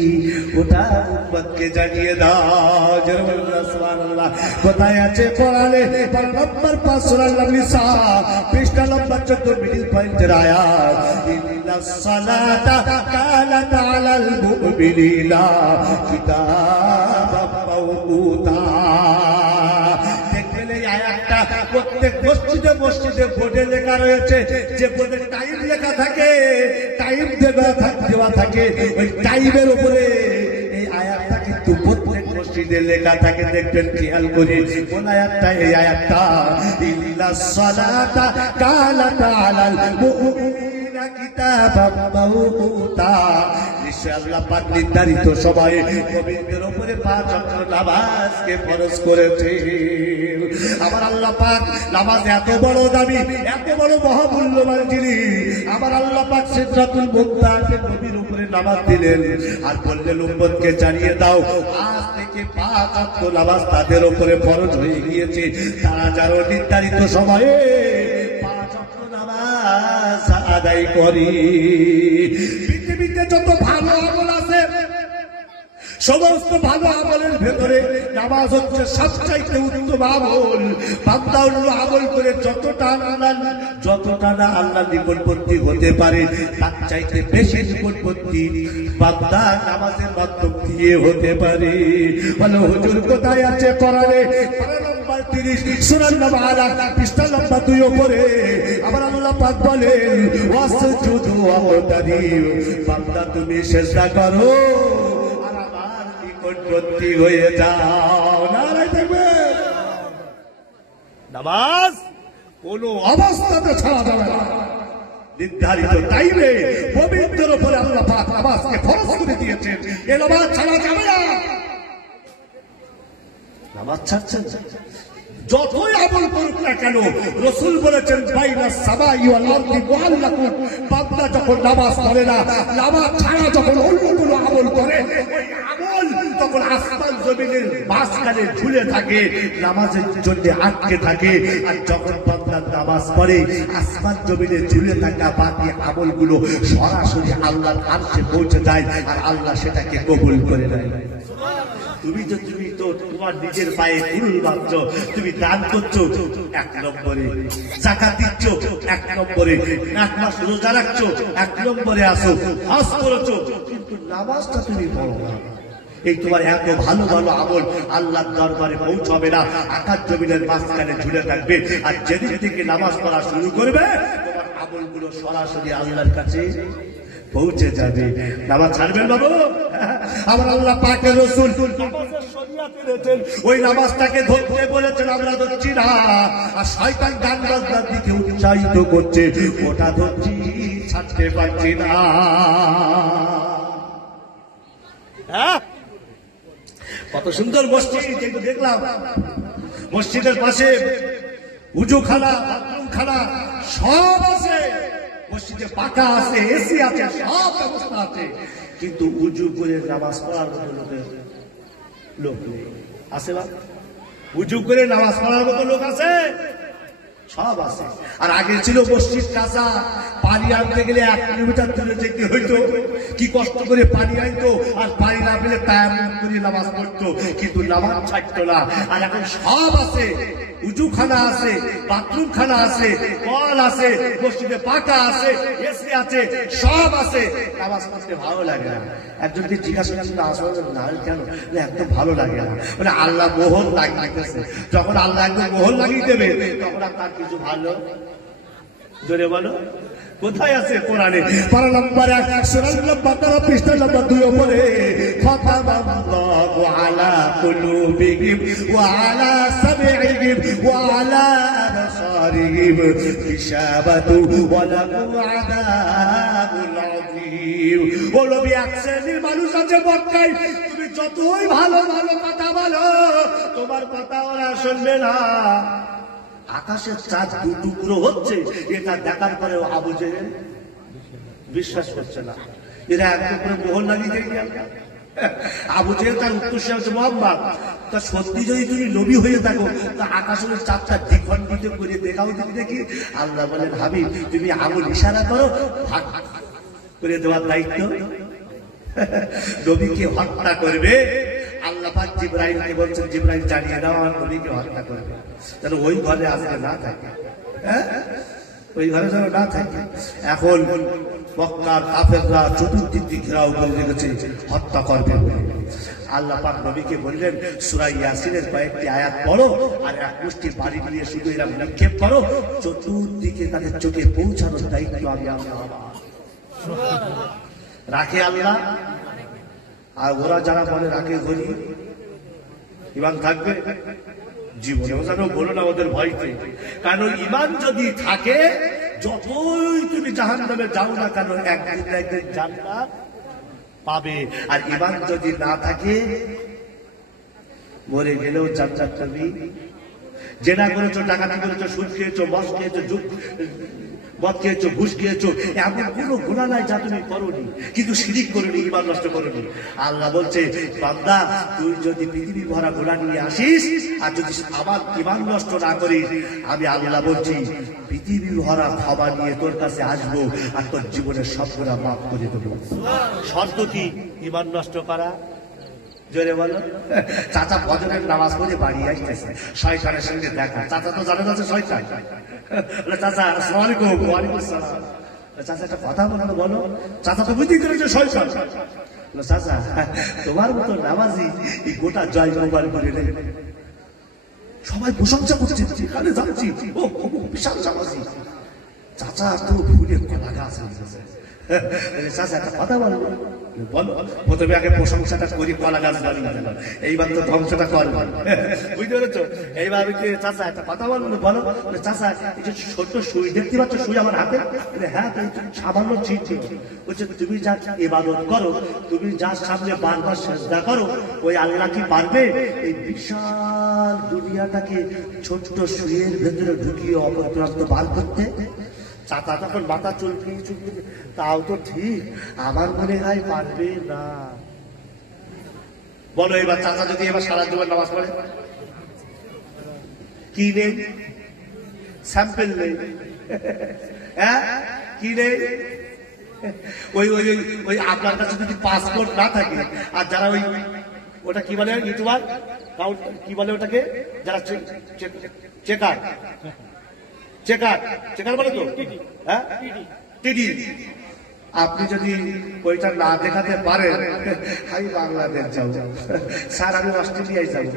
ওটা উম্মতকে জানিয়ে দাও। জোরে বলুন সুবহানাল্লাহ। কোথায় আছে কোরআনে? নম্বর 5 সূরা নিসা, পৃষ্ঠা নম্বর 14, মিডল পয়েন্টের আয়াত, ইন্নাস সালাতা কানাত আলাল মুমিনিনা কিতাবাম মাওকুতা। প্রত্যেক মসজিদে মসজিদে বোর্ডে লেখা রয়েছে, যে বোর্ডে টাইম লেখা থাকে, টাইম দেওয়া থাকে, ওই টাইমের উপরে এই আয়াতটা কিন্তু প্রত্যেক মসজিদে লেখা থাকে। দেখবেন খেয়াল করে কোন আয়াতটা? এই আয়াতটা, ইন্নাস সালাতা কানাত আলাল মুমিনিনা কিতাবাম মাওকুতা। আল্লাহ পাক নির্ধারিত সময়ে নবীদের উপরে 5 ওয়াক্ত নামাজকে ফরজ করেছে। আমার আল্লাহ পাক নামাজ এত বড় দামি, এত বড় মহামূল্যবান জিনিস, আমার আল্লাহ পাক সিদরাতুল মুনতাহাতে নবীর উপরে নামাজ দিলেন, আর বললেন উম্মতকে জানিয়ে দাও আজ থেকে 5 ওয়াক্ত নামাজ তাদের উপরে ফরজ হয়ে গিয়েছে। তারা যেন নির্ধারিত সময়ে 5 ওয়াক্ত নামাজ আদায় করে। পৃথিবীতে যত ভালো আমল আছে সমস্ত ভালো আমলের ভেতরে নামাজ হচ্ছে সবচাইতে উত্তম আমল। বান্দা অন্য আমল করে যতটা না আল্লাহ নিকটবর্তী হতে পারে, তার চাইতে বেশি নিকটবর্তী বান্দা নামাজের মাধ্যম দিয়ে হতে পারে। বলো হুজুর কোথায় আছে কোরআনে? পারা নম্বর 30 সূরা আল-আলা পৃষ্ঠা নম্বর 2 উপরে আবার আল্লাহ পাক বলেন ওয়াসজুদু ওয়াবতাদিউ, বান্দা তুমি সিজদা করো আর আমার নিকটবর্তী হয়ে যাও। নারায়ে তাকবীর। নামাজ কোন অবস্থাতে ছাড়া যাবে না। নির্ধারিত টাইমে পবিত্র উপরে আল্লাহ পাক নামাজকে ফরজ করে দিয়েছেন। এই নামাজ ছাড়া যাবে না। নামাজ ছাড়ছেন যতই আমল করুক না কেন, রাসূল বলেছেন বাইনা সামাই ওয়াল আরদি মুআল্লাকুন, বান্দা যখন নামাজ পড়ে না, নামাজ ছাড়া যখন অন্য কোনো আমল করে, ওই আমল তখন আসমান জমিনের মাঝখানে ঝুলে থাকে, নামাজের জন্য আটকে থাকে। আর যখন বান্দা নামাজ পড়ে, আসমান জমিনে ঝুলে থাকা বাকি আমলগুলো সরাসরি আল্লাহর আরশে পৌঁছে যায় আর আল্লাহ সেটাকে কবুল করে নেয়। তুমি তো তোমার নিজের পায়ে কুড়ুল মারছ, তুমি দান করছো 1 নম্বরে, যাকাত দিচ্ছ 1 নম্বরে, 1 মাস রোজা রাখছো 1 নম্বরে, আসো হজ করেছো, কিন্তু নামাজটা তুমি পড়ো না। এই তোমার এত ভালো ভালো আমল আল্লাহর দরবারে পৌঁছাবে না, আকাশ জমিনের মাঝখানে ঝুলে থাকবে। আর যেদিন থেকে নামাজ পড়া শুরু করবে, তোমার আমলগুলো সরাসরি আল্লাহর কাছে পৌঁছে যাবে। নামাজ ছাড়বেন বাবু? আমার আল্লাহ পাকের রাসূল নামাজের শরিয়াত এনেছেন, ওই নামাজটাকে ধরতে বলেছেন, আমরা ধরছি না। আর শয়তান গান বাজনার দিকে উৎসাহিত করছে, ওটা ধরছি, ছাড়তে পারছি না। কত সুন্দর মসজিদ দেখলাম, মসজিদের পাশে উজুখানা, বাথরুমখানা সব আছে, মসজিদে পাকা আছে, এসি আছে, সব ব্যবস্থা আছে, কিন্তু উজু করে নামাজ পড়ার মতো লোক নেই। আছে বা? উজু করে নামাজ পড়ার মতো লোক আছে? সব আছে। আর আগে ছিল মসজিদ কাঁচা, পানি আনতে গেলে 1 কিলোমিটার দূরে যেতে হইতো, কি কষ্ট করে পানি আনতো, আর পানি না পেলে তায়াম্মুম করে নামাজ পড়তো, কিন্তু নামাজ ছাড়তো না। আর এখন সব আছে, উজুখানা আছে, বাথরুমখানা আছে, কল আছে, মসজিদে পাকা আছে, এসি আছে, সব আছে, নামাজ পড়তে ভালো লাগে না। একজনকে জিজ্ঞাসা করছিল আসলে না কেন, একদম ভালো লাগে না, মানে আল্লাহ মোহর লাগিয়েছে। যখন আল্লাহ একদম মোহর লাগিয়ে দেবে, তখন আর তার কিছু ভালো, জোরে বলো কোথায় আছে কোরআনে? পারা নম্বর 1 সূরা বাকারা পৃষ্ঠা নম্বর 2 উপরে ফাতামাল্লাহু আলা কুলুবিহিম ওয়া আলা সামিইহিম ওয়া আলা আবসারিহিম হিসাবাতু ওয়া লাহুম আযাবুল আযীম। বলো বি এক শ্রেণীর মানুষ আছে মক্কায়, তুমি যতই ভালো ভালো কথা বলো, তোমার কথা ওরা শুনবে না। আকাশের চাঁদ 2 টুকরো হচ্ছে, এটা দেখার পরেও আবু জেহেল বিশ্বাস করছে না। এরা একদম করে মোহর লাগিয়ে দিয়ে আবু জেহেল তার উত্তর হচ্ছে মোহাম্মদ, তা সত্যি যদি তুমি নবী হয়ে থাকো, তা আকাশের চাঁদটা দ্বিখণ্ডিত করে দেখাও দেখি। আল্লাহ বলেন হাবিব, তুমি আঙুল ইশারা করো, ভাগ করে দেওয়ার দায়িত্ব নবীকে হত্যা করবে। আল্লাহ পাক জিবরাইলকে বলছেন, জিবরাইল জানিয়ে দাও আর নবীকে হত্যা করবে, যেন ওই ঘরে আজকে না থাকে, ওই ঘরে যেন না থাকে। এখন মক্কার কাফেররা চতুর্দিক দিয়ে ঘেরাও করে রেখেছে, হত্যা করবে বলে। আল্লাহ পাক নবীকে বললেন সূরা ইয়াসিনের কয়েকটি আয়াত পড়ো আর 1 মুষ্টি বাড়ি নিয়ে শুধু এরা নিক্ষেপ করো, চতুর্দিকে তাদের চোখে পৌঁছানোর দায়িত্ব আমি আল্লাহ রাখে আল্লাহ। আর ওরা যারা বলে রাখে ঘড়ি, ইমান থাকবে জীবনে, যেন বলো না ওদের ভয়তে। কারণ ইমান যদি থাকে, যতই তুমি জাহান্নামে যাও না কেন, একদিন না একদিন জান্নাত পাবে। আর ইমান যদি না থাকে, মরে গেলেও জান্নাত পাবি। জেনা করেছো, ডাকাতি করেছো, সুদ খেয়েছো, মদ খেয়েছো, মদ খেয়েছো, ঘুষ খেয়েছো, এমন কোন গুনাহ নাই যা তুমি করোনি, কিন্তু শিরিক করোনি, ঈমান নষ্ট করোনি। আল্লাহ বলছে বান্দা, তুই যদি পৃথিবী ভরা গুনাহ নিয়ে আসিস আর যদি আমার ঈমান নষ্ট না করিস, আমি আল্লাহ বলছি পৃথিবী ভরা ক্ষমা নিয়ে তোর কাছে আসবো আর তোর জীবনের সব গুনাহ মাফ করে দেবো। শর্ত কি? ঈমান নষ্ট করা জোরে বলো। চাচা ফজরের নামাজ পড়ে বাড়ি আসতেছে, শয়তানের সঙ্গে দেখা। চাচা তো জানে না শয়তান। চাচা আসসালামু আলাইকুম। ওয়ালাইকুম আসসালাম। চাচা একটা কথা বলো বলো। চাচা তো বুঝতেই করেছে শয়তান। চাচা তোমার মতো নামাজি এই গোটা জয় জয়বার করে নেই, সবাই প্রশংসা করছে, যেখানে যাচ্ছি ও বিশাল নামাজি। চাচা তো ভুলে কলা গাছ আছে। চাচা একটা কথা বলো বলো। প্রথমে আগে প্রশংসাটা করি, কলা গাছ দাঁড়িয়ে গেল, এইবার তো ধ্বংসটা করবো, বুঝতে পেরেছো? এইবার চাচা একটা কথা বলো বলো। চাচা এই যে ছোট্ট সুই দেখতে পাচ্ছ, সুই আমার হাতে? হ্যাঁ সামান্য চিঠি। বলছে তুমি যা ইবাদত করো, তুমি যার সামনে বারবার সেজদা করো, ওই আল্লাহ কি পারবে এই বিশাল দুনিয়াটাকে ছোট্ট সুইয়ের ভেতরে ঢুকিয়ে অপর প্রান্ত বার করতে? চাচা তখন মাথা চুলকিয়ে চুলকিয়ে, তাও তো ঠিক, আমার মনে হয় পারবে না। বলো এবার চাচা যদি এবার সারা জীবন নামাজ পড়ে, কি নেই? স্যাম্পেল নেই, হ্যাঁ কি নেই? ওই ওই ওই আপনার কাছে যদি পাসপোর্ট না থাকে, আর যারা ওই ওটা কি বলে ইউটিউবার কি বলে ওটাকে, যারা চেকার চেকার চেকার বলে তো, হ্যাঁ টিডি, আপনি যদি ওইটা না দেখাতে পারেন, আমি বাংলাদেশ যাবো স্যার, আমি অস্ট্রেলিয়ায় যাবো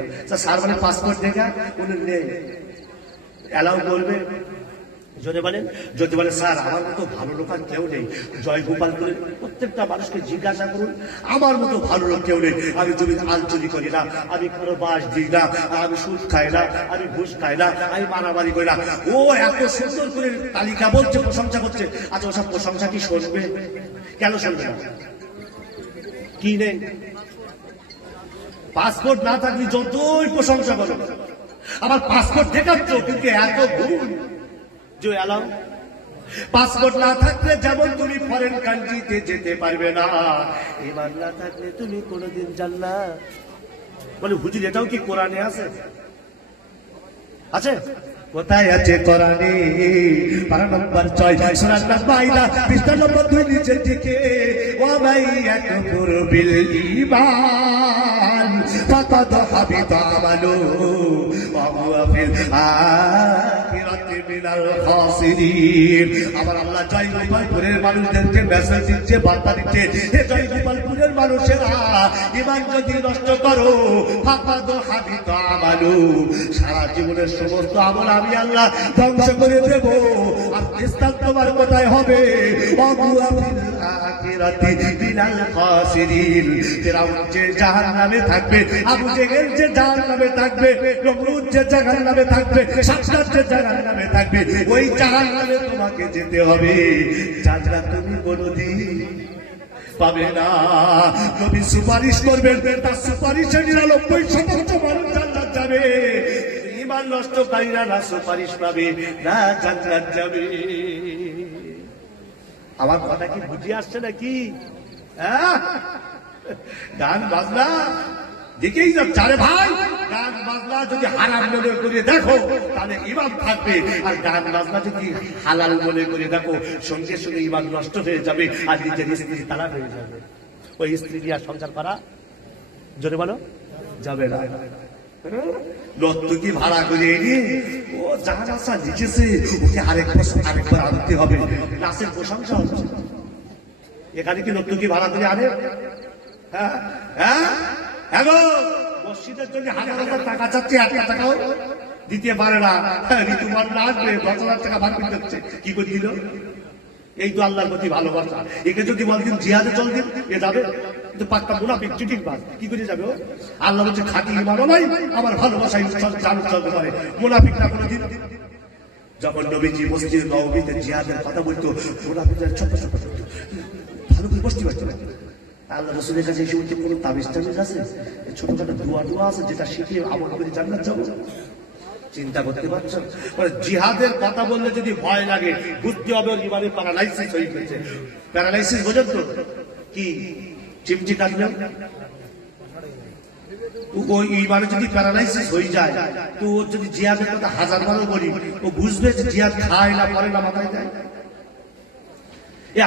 স্যার, মানে পাসপোর্ট দেখা উনি নেই, অ্যালাউ করবে? যদি বলেন স্যার আমার মতো ভালো লোক আর কেউ নেই, জয় গোপালপুরের প্রত্যেকটা মানুষকে জিজ্ঞাসা করুন, আমার মতো ভালো লোক কেউ নেই, আমি জমি আলচুরি করি না, আমি কারো বাস দিই না, আমি সুদ খাই না, আমি ঘুষ খাই না, আমি মারামারি করি না। ও এত সুন্দর করে তালিকা বলছে, প্রশংসা করছে। আচ্ছা ওসব প্রশংসা কি শুনবে? কেন শুনবে না? কি নেই? পাসপোর্ট না থাকলে যতই প্রশংসা করো, আমার পাসপোর্ট দেখাচ্ছ কিন্তু এত ভুল। যে এলাও পাসপোর্ট না থাকলে যেমন তুমি ফরেন কান্ট্রিতে যেতে পারবে না, ইমান না থাকলে তুমি কোনোদিন জান্নাত। বলে হুজুর এটাও কি কোরআনে আছে? আছে? কোথায় আছে কোরআনে? পারা নম্বর 6 সূরা মাইদা পৃষ্ঠা নম্বর 2 নিচের দিকে, ওয়া মাই ইয়াকফুর বিল ঈমান ফাকাদ হাবিতা আমালু ওয়া হুয়া ফিল আখিরাতি মিনাল খাসিরিন। আমার আল্লাহ জয় গোপালপুরের মানুষদেরকে মেসেজ দিচ্ছে, বার্তা দিচ্ছে, হে জয় গোপালপুরের মানুষেরা, ঈমান যদি নষ্ট করো ফাকাদ হাবিতা আমালু, সারা জীবনের সমস্ত আমল আমি আল্লাহ ধ্বংস করে দেব। আর স্থান তোমার কোথায় হবে? ফিরআউন যে জাহান্নামে থাকবে, আবু জেহেল যে জাহান্নামে থাকবে, নমরুদ যে জাহান্নামে থাকবে, সাদ্দাত যে জাহান্নামে থাকবে, ওই জাহান্নামে তোমাকে যেতে হবে। জান্নাত তুমি কোনদিন পাবে না। নবী সুপারিশ করবেন, তার সুপারিশে 99% মানুষ জান্নাত যাবে। ঈমান নষ্টকারীরা না সুপারিশ পাবে না জান্নাত যাবে। আমার কথা কি বুঝে আসছে নাকি? হ্যাঁ, গান বাজনা দেখেই যাচ্ছে। আরে ভাই, গান বাজনা যদি হারাম মনে করে দেখো তাহলে ঈমান থাকবে, আর গান বাজনা যদি হালাল মনে করে দেখো সঙ্গে সঙ্গে ঈমান নষ্ট হয়ে যাবে, আর নিজের স্ত্রী তালাক হয়ে যাবে। ওই স্ত্রী নিয়ে সংসার করা জোরে বলো যাবে না। নর্তকী ভাড়া করে এনে ও যা নাচা লিখেছে ওকে আরেকবার আনতে হবে, নাচের প্রশংসা হচ্ছে। এখানে কি নর্তকী ভাড়া করে আনে? হ্যাঁ হ্যাঁ গো, মসজিদের জন্য 1000 টাকা চাচ্ছে, 1 টাকাও দিতে পারে না। ঋতুমান না আসবে 10,000 টাকা ভাগ করতে হচ্ছে। কি করে দিল? এই তো আল্লাহর প্রতি ভালোবাসা। একে যদি বলতেন জিহাদে চল দিন, এ যাবে? কিন্তু পাক্কা মুনাফিক চিটিং বাজ, কি করে যাবে ও? আল্লাহ বলছে খাঁটি ঈমানও নাই, আমার ভালোবাসায় চালু চলতে পারে। মুনাফিক না কোনোদিন। যখন নবীজি মসজিদ নববীতে জিহাদের কথা বলতো, মুনাফিকরা ছোট ছোট ভালো করে বসতে পারতো না। আল্লাহ রাসূলের কাছে এসে বলছে কোন তাবিজ টাবিজ আছে, ছোটখাটো দোয়া আছে যেটা শিখে আমল করে জান্নাত যাবো? চিন্তা করতে পারছো? জিহাদের কথা বললে যদি ভয় লাগে, বুঝতে হবে ওর ইমানে প্যারালাইসিস হয়ে গেছে। প্যারালাইসিস বোঝেন তো কি? চিমটি কাটলে ওই ইমানে যদি প্যারালাইসিস হয়ে যায়, তো ওর যদি জিহাদের কথা 1000 বারও বলি, ও বুঝবে যে জিহাদ খায় না পরে না মাথায় দেয়।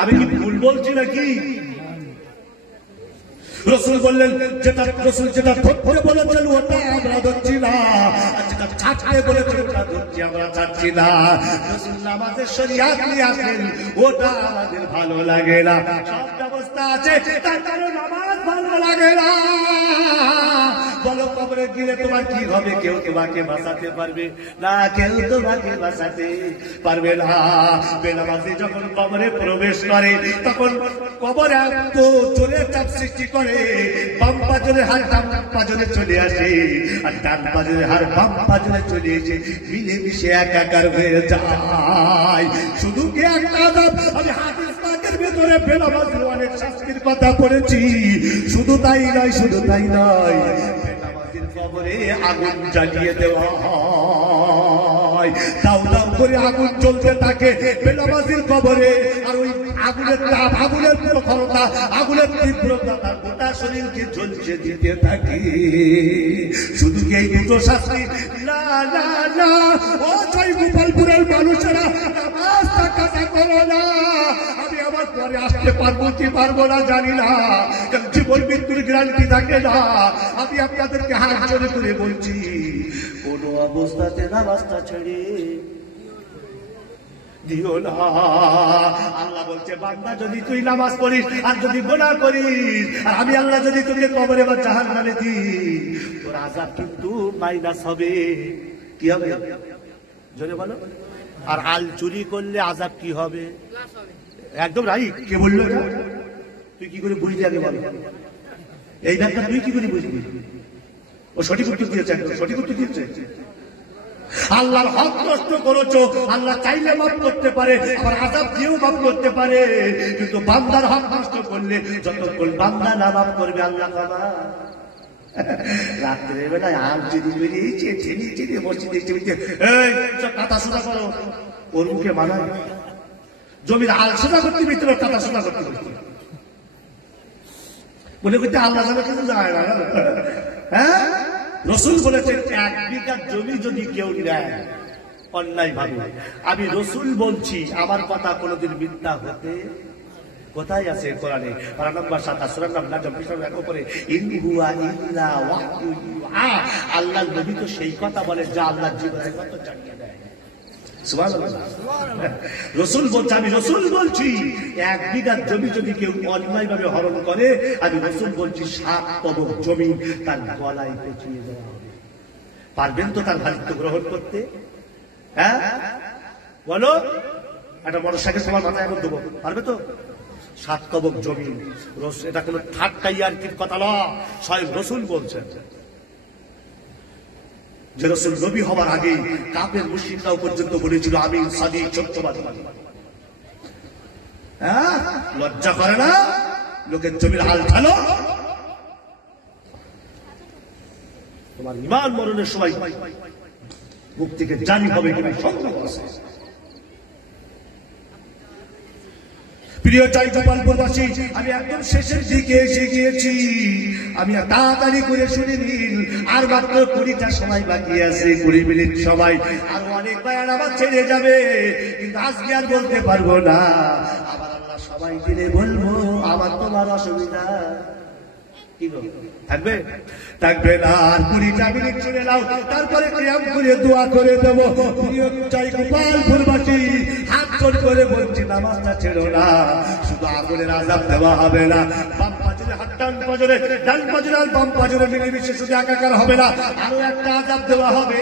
আমি কি ভুল বলছি নাকি? রসুল বললেন যেটা রসুল যেটা ধরতে বলেছেন ওটা আমরা ধরছি না, আর যেটা ছাড়তে বলেছেন ওটা ধরছি আমরা ছাড়ছি না। রসুল নামাজের শরিয়াত নিয়ে আসেন, ওটা আমাদের ভালো লাগে না। সব ব্যবস্থা আছে, তার কারণে নামাজ ভালো লাগে না। বলো কবরে গেলে তোমার কি হবে? কেউ তোমাকে বাঁচাতে পারবে না, কেউ তোমাকে বাঁচাতে পারবে না। বেনামাজি যখন কবরে প্রবেশ করে তখন কবরে এত জোরে চাপ সৃষ্টি করে, বাম পাজরের হার ডান পাজরে চলে আসে, আর ডান পাজরের হার বাম পাজরে চলে এসে মিলেমিশে একাকার হয়ে যায়। শুধু কি একটা আযাব, আমি হাদিস পাকের ভিতরে বেনামাজির অনেক শাস্তির কথা পড়েছি। শুধু তাই নয়, শুধু তাই নয়, বেনামাজির কবরে আগুন জ্বালিয়ে দেওয়া হয়, দাউ দাউ করে আগুন জ্বলতে থাকে বেনামাজির কবরে। আর ওই আগুনের তাপ, আগুনের প্রখরতা, আগুনের তীব্রতা তার গোটা শরীরকে জ্বলছে দিতে থাকে। শুধু কি এই দুটো শাস্তি? না না না, ও জয় গোপালপুরের মানুষেরা, নামাজটা কাজা করো না। আমি আমার পরে আসতে পারবো কি পারবো না জানি না, জীবন মৃত্যুর গ্যারান্টি থাকে না। আমি আপনাদেরকে হাত জোড়ে করে বলছি, কোন অবস্থাতে নামাজটা ছেড়ে দিও না। আল্লাহ বলছে, বান্দা যদি তুই নামাজ পড়িস আর যদি গুনাহ করিস, আর আমি আল্লাহ যদি তোকে কবরে বা জাহান্নামে দিই, তোর আযাব কিন্তু মাইনাস হবে। কি হবে? জোরে বলো। আর আল চুরি করলে আযাব কি হবে? একদম রাইট। কে বললো? তুই কি করে বুঝলি আগে বল। এই ব্যাপারটা তুই কি করে বুঝবি? ও সঠিক উত্তর দিয়েছে, সঠিক উত্তর দিয়েছে। আল্লাহর হক নষ্ট করেছো, আল্লাহ চাইলে মাফ করতে পারে, আবার আযাব দিয়েও মাফ করতে পারে, কিন্তু বান্দার হক নষ্ট করলে যতক্ষণ বান্দা না মাফ করবে আল্লাহ ক্ষমা। রাত্রে বেলায় আল চুরি বেরিয়েছে, ঠেনে ঠেনে মসজিদে এসে কথা শোনা করো, ওর মুখে মানায়। জমির আল সোজা করতে ভিতরে কথা শোনা করতে মনে করতে আল্লাহ জানে কিছু যায় না। হ্যাঁ, রসুল বলেছেন 1 বিঘা জমি যদি কেউ নেয় অন্যায় ভাবে, আমি রসুল বলছি আমার কথা কোনোদিন মিথ্যা হতে কোথায় আছে কোরআনে? পারা নম্বর 7 সূরা নাজম পৃষ্ঠার উপরে, ইন হুয়া ইল্লা ওয়াহয়ু ইউহা। আল্লাহর নবী তো সেই কথা বলে যা আল্লাহর জীবনের কথা জানিয়ে দেয়। সুবহানাল্লাহ। রসুল বলছে, আমি রসুল বলছি 1 বিঘা জমি যদি কেউ অন্যায় ভাবে হরণ করে, আমি রসুল বলছি 7 তবক জমি তার গলায় পেঁচিয়ে দেওয়া হবে। পারবেন তো তার ভারিত্ব গ্রহণ করতে? হ্যাঁ বলো। একটা মোটরসাইকেল তোমার মাথায় এখন দেবো, পারবে তো? 7 তবক জমি। এটা কোনো ঠাট্টা ইয়ার্কির কথা নয়, স্বয়ং রসুল বলছেন। যে রসুল নবী হওয়ার আগে কাফের মুশরিকরাও পর্যন্ত বলেছিল আমি সাদিক সত্যবাদী। হ্যাঁ, লজ্জা করে না লোকের জমির হাল ঠালো? তোমার ঈমান মরণের সময় মুখ থেকে জানি হবে কিনা সন্দেহ আছে। প্রিয় জয় গোপালপুরবাসী, আমি একদম শেষের দিকে এসে গিয়েছি। আমি তাড়াতাড়ি করে শুনে নিন, আর মাত্র 20টা সময় বাকি আছে, 20 মিনিট সময়। আর অনেক বায়ান আমার ছেড়ে যাবে, কিন্তু আজকে আর বলতে পারবো না। আবার আল্লাহ সবাই দিলে বলবো, আমার তোমার অসুবিধা কি থাকবে? থাকবে না। আর 20টা মিনিট শুনে নাও, তারপরে কিয়াম করে দোয়া করে দেবো। প্রিয় জয় গোপালপুরবাসী, হাত জোড় করে বলছি, নামাজটা ছেড়ো না। শুধু আগুনের আযাব দেওয়া হবে না, বাম পাজরে হাত ডান পাজরে, ডান পাজরে আর বাম পাজরে মিলেমিশে শুধু একাকার হবে না, আরো একটা আযাব দেওয়া হবে।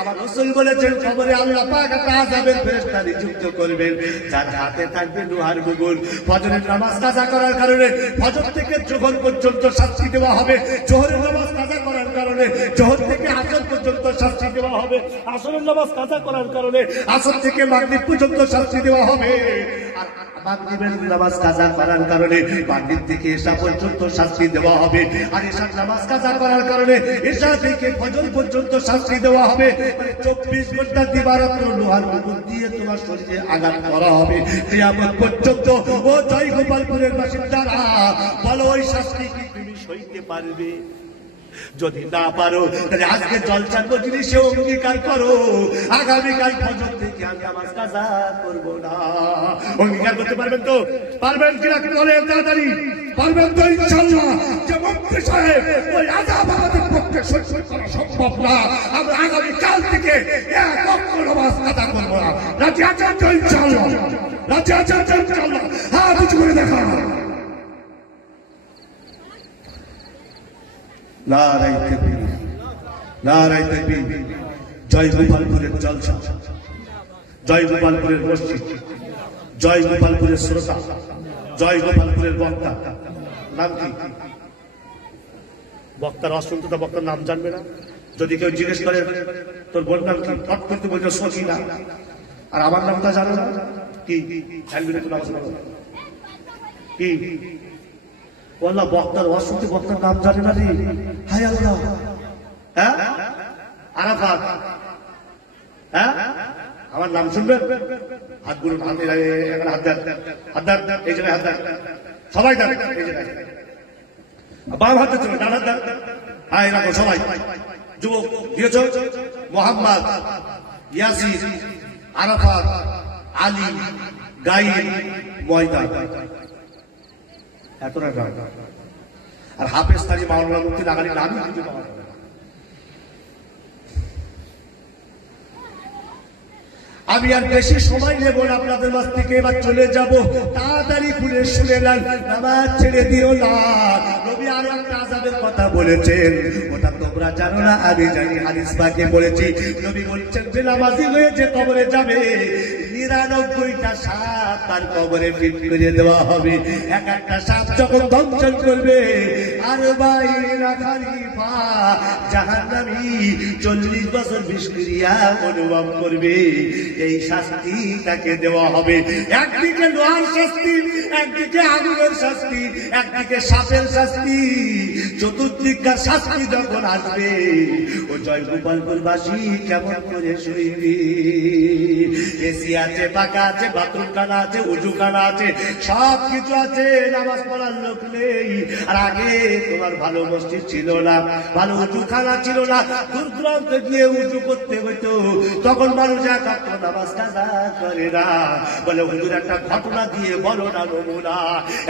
আমার রাসূল বলেছেন, কবরে আল্লাহ পাক একটা আযাবের ফেরেশতা নিযুক্ত করবেন, যার হাতে থাকবে লোহার মুগুর। ফজরের নামাজ কাজা করার কারণে ফজর থেকে যোহর পর্যন্ত শাস্তি দেওয়া হবে। জোহরের নামাজ কাজা করার কারণে জোহর থেকে আসর পর্যন্ত শাস্তি দেওয়া হবে। আসরের নামাজ কাজা করার কারণে আসর থেকে মাগরিব পর্যন্ত শাস্তি দেওয়া হবে। আর মাগরিবের নামাজ কাজা করার কারণে মাগরিব থেকে এশা পর্যন্ত শাস্তি দেওয়া হবে। আর এশার নামাজ কাজা করার কারণে এশা থেকে ফজর পর্যন্ত শাস্তি দেওয়া হবে। 24 ঘন্টা দিবারাত্র লোহার মুকুট দিয়ে তোমার শরীরে আঘাত করা হবে কিয়ামত পর্যন্ত। ও জয় গোপালপুরের বাসিন্দারা, বলো ওই শাস্তি কি তুমি সইতে পারবে? যদি না পারো তাহলে আজকে জলসার মজলিসে অঙ্গীকার করো, আগামীকাল ফজর থেকে আমি নামাজ কাজা করব না। অঙ্গীকার করতে পারবেন তো? পারবেন কিনা বলেন তাড়াতাড়ি। পারবেন তো ইনশাআল্লাহ? যে মন্ত্রী সাহেব ওই আযাব আমাদের পক্ষে সহ্য করা সম্ভব না, আমরা আগামী কাল থেকে এক ওয়াক্ত নামাজ আদা করব না। রাজি আছেন তো ইনশাআল্লাহ? রাজি আছেন তো ইনশাআল্লাহ? হাত উঁচু করে দেখা। নারায়ে তাকবীর, নারায়ে তাকবীর। জয় গোপালপুরের জলসা, জয় গোপালপুরের মসজিদ, জয় গোপালপুরের শ্রোতা, জয় গোপালপুরের বক্তা। নাম কি? বক্তার অসন্ততা, বক্তার নাম জানবে না? যদি কেউ জিজ্ঞেস করে তোর বোন নাম কি, ফট করতে বলছো সখিনা, আর আমার নামটা জানো না কি? কি বললাম? বক্তার অসন্তি, বক্তার নাম জানে না রে। হায় আল্লাহ। হ্যাঁ, আরাফাত। হ্যাঁ, আমার নাম শুনবেন? হাত গুলো হাত দেন, হাত দেন, এই জায়গায় হাত দেন, সবাই দেন, এই জায়গায় বাম হাতে চলে, ডান হাত দেন। হ্যাঁ, এরকম সবাই। যুবক দিয়েছ মোহাম্মদ, ইয়াসির, আরাফাত, আলী, গাইন, ময়দান, এতটা নাম। আর হাফেজ কাজী মাওলানা মুফতি লাগালি নামই কিন্তু পাওয়া যাবে না। আমি আর বেশি সময় নেব না আপনাদের মাঝ থেকে, এবার চলে যাব। তাড়াতাড়ি ঘুরে শুনে নেন, নামাজ ছেড়ে দিও না। নবী আর একটা আযাবের কথা বলেছেন, ওটা তোমরা জানো না, আমি জানি। হাদিস পাকে বলেছি, নবী বলছেন যে নামাজি হয়ে যে কবরে যাবে, ৯৯টা সাপ তার কবরে ফিট করে দেওয়া হবে। এক একটা সাপ যখন দংশন করবে, আর বাইরা খালিফা জাহান্নামী ৪০ বছর বিষক্রিয়া অনুভব করবে। এই শাস্তি তাকে দেওয়া হবে। একদিকে লোহার শাস্তি, একদিকে আগুনের শাস্তি, একদিকে সাপের শাস্তি। চতুর্দিককার শাস্তি যখন আসবে, ও জয় গোপালপুরবাসী কেমন করে শুইবি? এসি আছে, পাকা আছে, বাথরুমখানা আছে, উজুখানা আছে, সব কিছু আছে, নামাজ পড়ার লোক নেই। আর আগে তোমার ভালো মসজিদ ছিল না, ভালো উজুখানা ছিল না, দূর দূরান্তে গিয়ে উজু করতে হইতো। তখন মানুষ একাত্ম নামাজ কাজা করে না। বলে হুজুর একটা ঘটনা দিয়ে বলো না নমুনা।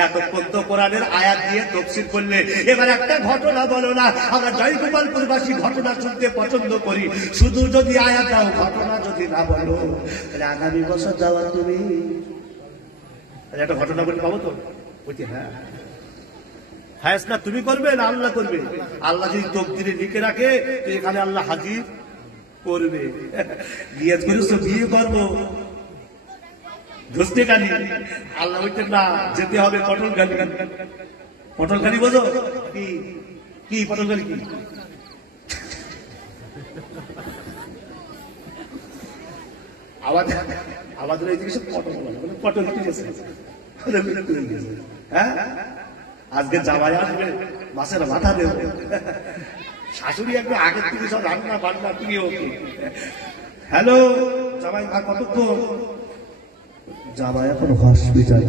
এতক্ষণ তো কোরআনের আয়াত দিয়ে তাফসীর করলে, এবার একটা ঘটনা বলো না। আমরা জয় গোপালপুরবাসী ঘটনা শুনতে পছন্দ করি। শুধু যদি আয়াত দাও, ঘটনা যদি না বলো, তাহলে আগামী বছর যাওয়া তুমি একটা ঘটনা বলে পাবো তো? বলছি হ্যাঁ। ফায়সালা তুমি করবে না আল্লাহ করবে? আল্লাহ যদি তকদিরে লিখে রাখে, তো এখানে আল্লাহ হাজির করবে। বিয়ে করিস, বিয়ে করবো, ধুসতে গালি। আল্লাহ বলছেন না, যেতে হবে পটল গালি। পটল গালি বোঝো কি? কি পটল গালি কি? আমাদের এই জিনিস পটল পটল গেছে। হ্যাঁ, আজকে জামাই আসবে, মাছের মাথা দেবে, শাশুড়ি একটু আগের থেকে সব রান্না বান্না প্রিয়। হ্যালো জামাই, আর কতক্ষণ? জামাই এখন হসপিটাল।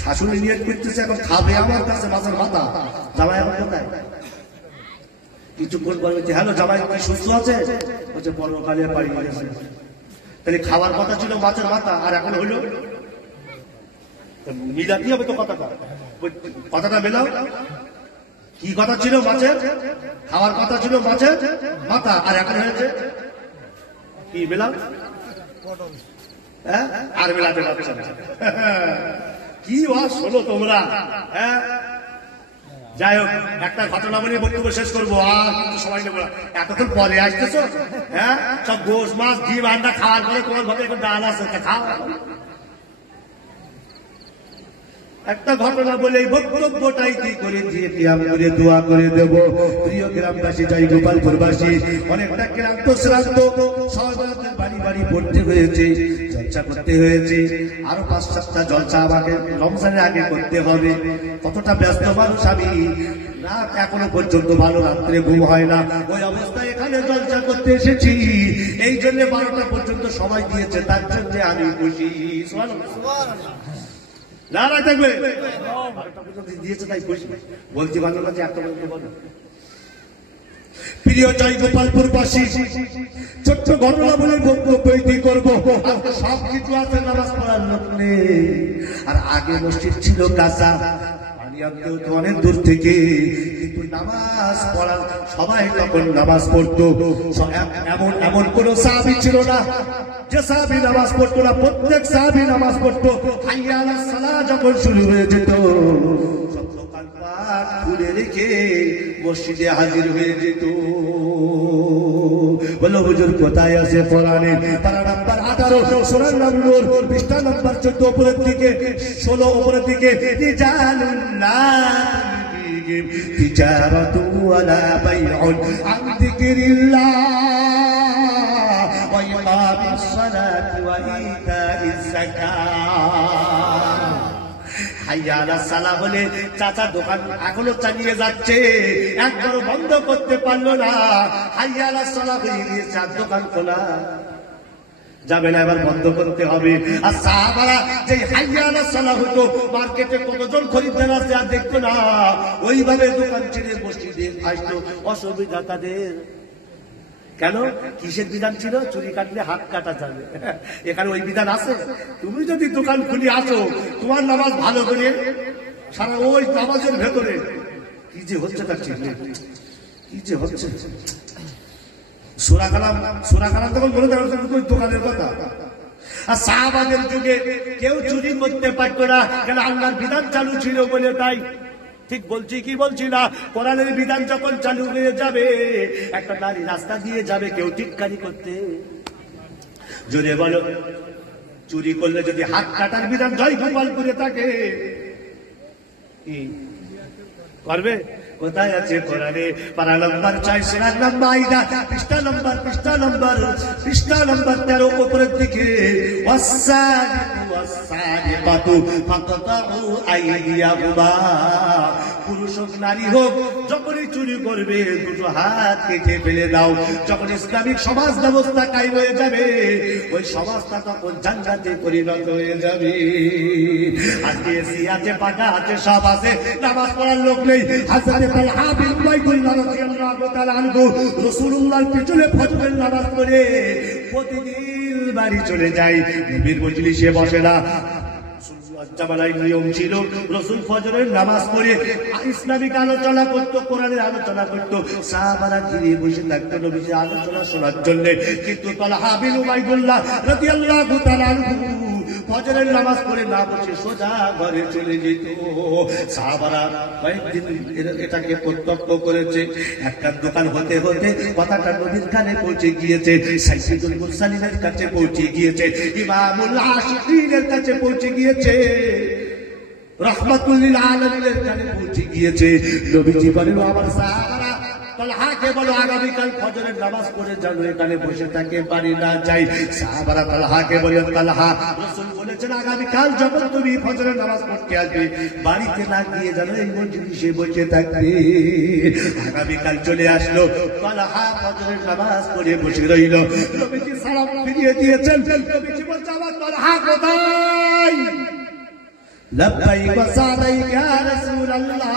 শাশুড়ি নিয়ে করতেছে, এখন খাবে আমার কাছে মাছের মাথা। জামাই এখন কোথায়? কিছুক্ষণ পরে বলছে, হ্যালো জামাই কি সুস্থ আছে? বলছে পরকালে বাড়ি গেছে। তাহলে খাওয়ার কথা ছিল মাছের মাথা, আর এখন হইল মিলাতে হবে তো কথাটা। কথাটা মেলাও। কি কথা ছিল? মাছের খাওয়ার কথা ছিল, মাছের মাথা, আর এখন হয়েছে কি মেলাও? হ্যাঁ, আর মেলাতে পারছে না। কি ওয়াজ শোনো তোমরা? হ্যাঁ, যাই হোক, একটা ঘটনা বলে বক্তব্য শেষ করবো। আর কিন্তু সবাই নেবো না, এতক্ষণ পরে আসতেছো। হ্যাঁ, সব গোশ মাছ ডিম আন্ডা খাওয়ার পরে তোমার ভাবে এখন ডাল আছে, খাও। একটা ঘটনা বলে বক্তব্যটাই কি করে দিয়ে কিয়াম করে দোয়া করে দেব। প্রিয় গ্রামবাসী, জয় গোপালপুরবাসী, অনেকটা ক্লান্ত শ্রান্ত, সহজে বাড়ি বাড়ি পড়তে হয়েছে, জলসা করতে হয়েছে। আরো ৫-৭টা জলসা আমাকে রমজানের আগে করতে হবে। কতটা ব্যস্ত মানুষ আমি, রাত এখনো পর্যন্ত ভালো রাত্রে ঘুম হয় না। ওই অবস্থায় এখানে জলসা করতে এসেছি। এই জন্য 12টা পর্যন্ত সময় দিয়েছে, তার জন্য আমি খুশি। নারায় থাকবে। 12টা পর্যন্ত দিয়েছে তাই খুশি। বলছি ভালো লাগছে, একটা পর্যন্ত বলো। প্রিয় জয়গোপালপুরবাসী, ছোট্ট ঘটনা বলে বক্তব্য করবো। সব কিছু আছে, নামাজ পড়ার লোক নেই। আর আগে মসজিদ ছিল কাঁচা, অনেক দূর থেকে, কিন্তু নামাজ পড়ার সবাই তখন নামাজ পড়তো। এমন এমন কোন সাহাবী ছিল না যে সাহাবী নামাজ পড়তো না। প্রত্যেক সাহাবী নামাজ পড়তো। হাইয়া আলাস সালাহ যখন শুরু হয়ে যেত, সব দোকানপাট খুলে রেখে মসজিদে হাজির হয়ে যেত। বলো হুজুর কোথায় আছে কোরআনে? পারা নাম্বার 18, সূরা নূর, পৃষ্ঠা নাম্বার 14, উপরের দিকে 16, উপরের দিকে রিজালুল্লাহ তিজারাতু ওয়ালা বাইউন আন যিকরিল্লাহ ওয়া ইকামিস সালাতি ওয়া ইতাইজ যাকাত। হাইয়া আলাস সালাহ বলে চাচা দোকান এখনো চালিয়ে যাচ্ছে, একবারও বন্ধ করতে পারলো না। হাইয়া আলাস সালাহ হয়ে গিয়েছে, আর দোকান খোলা যাবে না, এবার বন্ধ করতে হবে। আর সাহাবারা যে হাইয়া আলাস সালাহ হতো, মার্কেটে কতজন খরিদ্দার আছে আর দেখতো না, ওইভাবে দোকান ছেড়ে মসজিদে আসতো। অসুবিধা তাদের। কেন? কিসের বিধান ছিল? চুরি কাটলে হাত কাটা যাবে। এখানে ওই বিধান আছে? তুমি যদি দোকান খুলে আসো, তোমার নামাজ ভালো করে সারা ওই নামাজের ভেতরে কি যে হচ্ছে তার ঠিক নেই, কি যে হচ্ছে। সূরা কালাম তখন বলে দেওয়া দোকানের কথা। আর সাহাবাদের যুগে কেউ চুরি করতে পারতো না, কেন? আল্লাহর বিধান চালু ছিল বলে। তাই ঠিক বলছি কি বলছি না? কোরআনের বিধান যখন চালু হয়ে যাবে, একটা নারী রাস্তা দিয়ে যাবে, কেউ টিটকারি করতে, জোরে বলো, চুরি করলে যদি হাত কাটার বিধান জয়গোপালপুরে থাকে, করবে? কোথায় আছে কোরআনে? পারা নাম্বার 4, সূরা মাইদা, পৃষ্ঠা নাম্বার 13, উপরের দিকে ওয়াসারিকু ওয়াসারিকাতু ফাকতাউ আইদিয়াহুমা। পুরুষ হোক নারী হোক, যখনই চুরি করবে দুটো হাত কেটে ফেলে দাও। যখন ইসলামিক সমাজ ব্যবস্থা কায়েম হয়ে যাবে, ওই সমাজটা তখন জান্নাতে পরিণত হয়ে যাবে। আজকে এসি আছে, পাকা আছে, সব আছে, নামাজ পড়ার লোক নেই। হযরত তালহা বিন উবাইদুল্লাহ রাদিয়াল্লাহু তাআলা আনহু রাসূলুল্লাহর পিছনে ফজরের নামাজ পড়ে প্রতিদিন বাড়ি চলে যায়, নবীর মজলিসে বসে না। জামানায় নিয়ম ছিল, রাসূল ফজরের নামাজ পড়ে ইসলামিক আলোচনা করত, কোরআনের আলোচনা করত। সাহাবারা ঘিরে বসে থাকতো নবীর আলোচনা শোনার জন্য। কিন্তু তালহা বিন উবাইদুল্লাহ রাদিয়াল্লাহু তাআলা আনহু ফজরের নামাজ পড়ে না বসে সোজা ঘরে চলে যেত। সাহাবারা কয়েকদিন এটাকে প্রত্যক্ষ করেছে। একটা দোকান হতে হতে কথাটা নবীর কানে পৌঁছে গিয়েছে, সাইয়্যিদুল মুরসালিনের কাছে পৌঁছে গিয়েছে, ইমামুল আশিকিনের কাছে পৌঁছে গিয়েছে, রাহমাতুল লিল আলামিনের কাছে পৌঁছে গিয়েছে। নবীজি বলেন, আমার সাহাবারা তালহাকে বলো আগামীকাল ফজরের নামাজ পড়ে যেন এখানে বসে থাকে, বাড়ি না যাই। সাহাবারা তালহাকে বলেন, তালহা, রাসূল বলেছেন আগামীকাল যখন তুমি ফজরের নামাজ পড়তে আসবে, বাড়িতে না গিয়ে যেন এই মজলিসে বসে থাকবে। আগামীকাল চলে আসলো, তালহা ফজরের নামাজ পড়ে বসে রইল। নবীজি সালাম ফিরিয়ে দিয়েছেন। নবীজি বলছে, আমার তালহা কোথায়? লব্বাইক ওয়া সাদাইক ইয়া রাসূলুল্লাহ।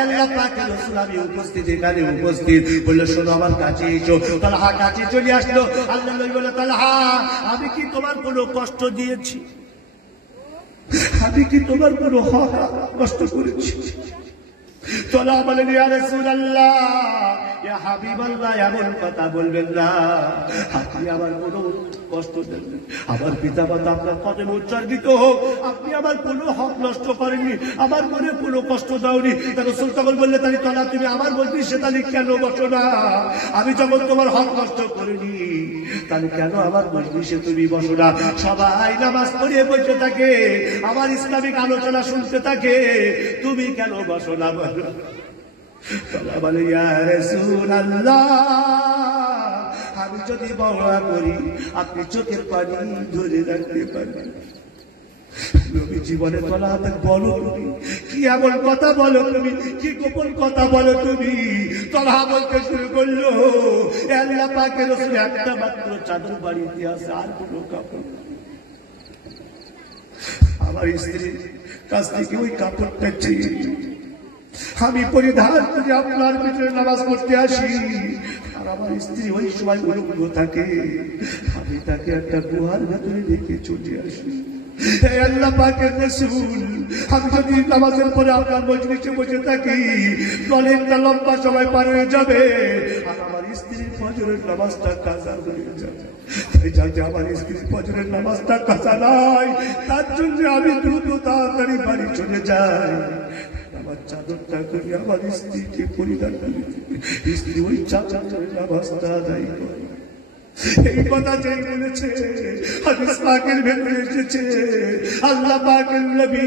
আল্লাহ পাকের রাসূল, আমি উপস্থিত, এখানে উপস্থিত। বলল, শোনো, আমার কাছে এসো। তালহা কাছে চলে আসলো। আল্লাহ নবী বলল, তালহা, আমি কি তোমার কোনো কষ্ট দিয়েছি? আমি কি তোমার কোনো হক নষ্ট করেছি? তালহা বলেন, ইয়া রাসূলুল্লাহ, ইয়া হাবিবাল্লাহ, এমন কথা বলবেন না। আপনি আমার কোনো কষ্ট দেন, আমার পিতা মাতা আপনার কদমে উৎসর্গিত হোক, আপনি আমার কোনো হক নষ্ট করেননি, আমার মনে কোনো কষ্ট দাওনি। রাসূল তখন বললেন, তাহলে তালহা, তুমি আমার মজলিসে তাহলে কেন বসো না? আমি যখন তোমার হক নষ্ট করিনি, তাহলে কেন আমার মজলিসে তুমি বসো না? সবাই নামাজ পড়ে বসে থাকে, আমার ইসলামিক আলোচনা শুনতে থাকে, তুমি কেন বসো না? তালহা বলে, ইয়া রাসূলুল্লাহ, আমি যদি বড়া করি, আপনি চোখের পানি ধরে রাখতে পারবেন। নবী জীবনে তালহা, বলো তুমি কি এমন কথা বলো, তুমি কি গোপন কথা বলো তুমি? তালহা বলতে শুরু করলো, আল্লাহ পাকের রাসূল একটা মাত্র চাদর বাড়িতে আছে, আর কোনো কাপড়। আমার স্ত্রীর কাছ থেকে ওই কাপড়টা চেয়ে আমি পরিধান করে আপনার ভিতরে নামাজ পড়তে আসি, আর আমার স্ত্রী ওই সময় উলঙ্গ থাকে, আমি তাকে একটা গুহার ভেতরে রেখে চলে আসি। হে আল্লাহ পাকের রাসূল, আমি যদি নামাজের পরে আপনার মজলিসে বসে থাকি, অনেকটা লম্বা সময় পার হয়ে যাবে, আর আমার স্ত্রীর ফজরের নামাজটা কাজা হয়ে যাবে। যাতে আমার স্ত্রীর ফজরের নামাজটা কাজা নাই, তার জন্য আমি দ্রুত তাড়াতাড়ি বাড়ি চলে যাই। আমার চাদরটা করে আমার স্ত্রীকে পরিধান করে স্ত্রী ওই চাদরের নামাজটা আদায় করে। এই কথা যেই বলেছে হাদিস পাকের ভেতরে এসেছে, আল্লাহ পাকের নবী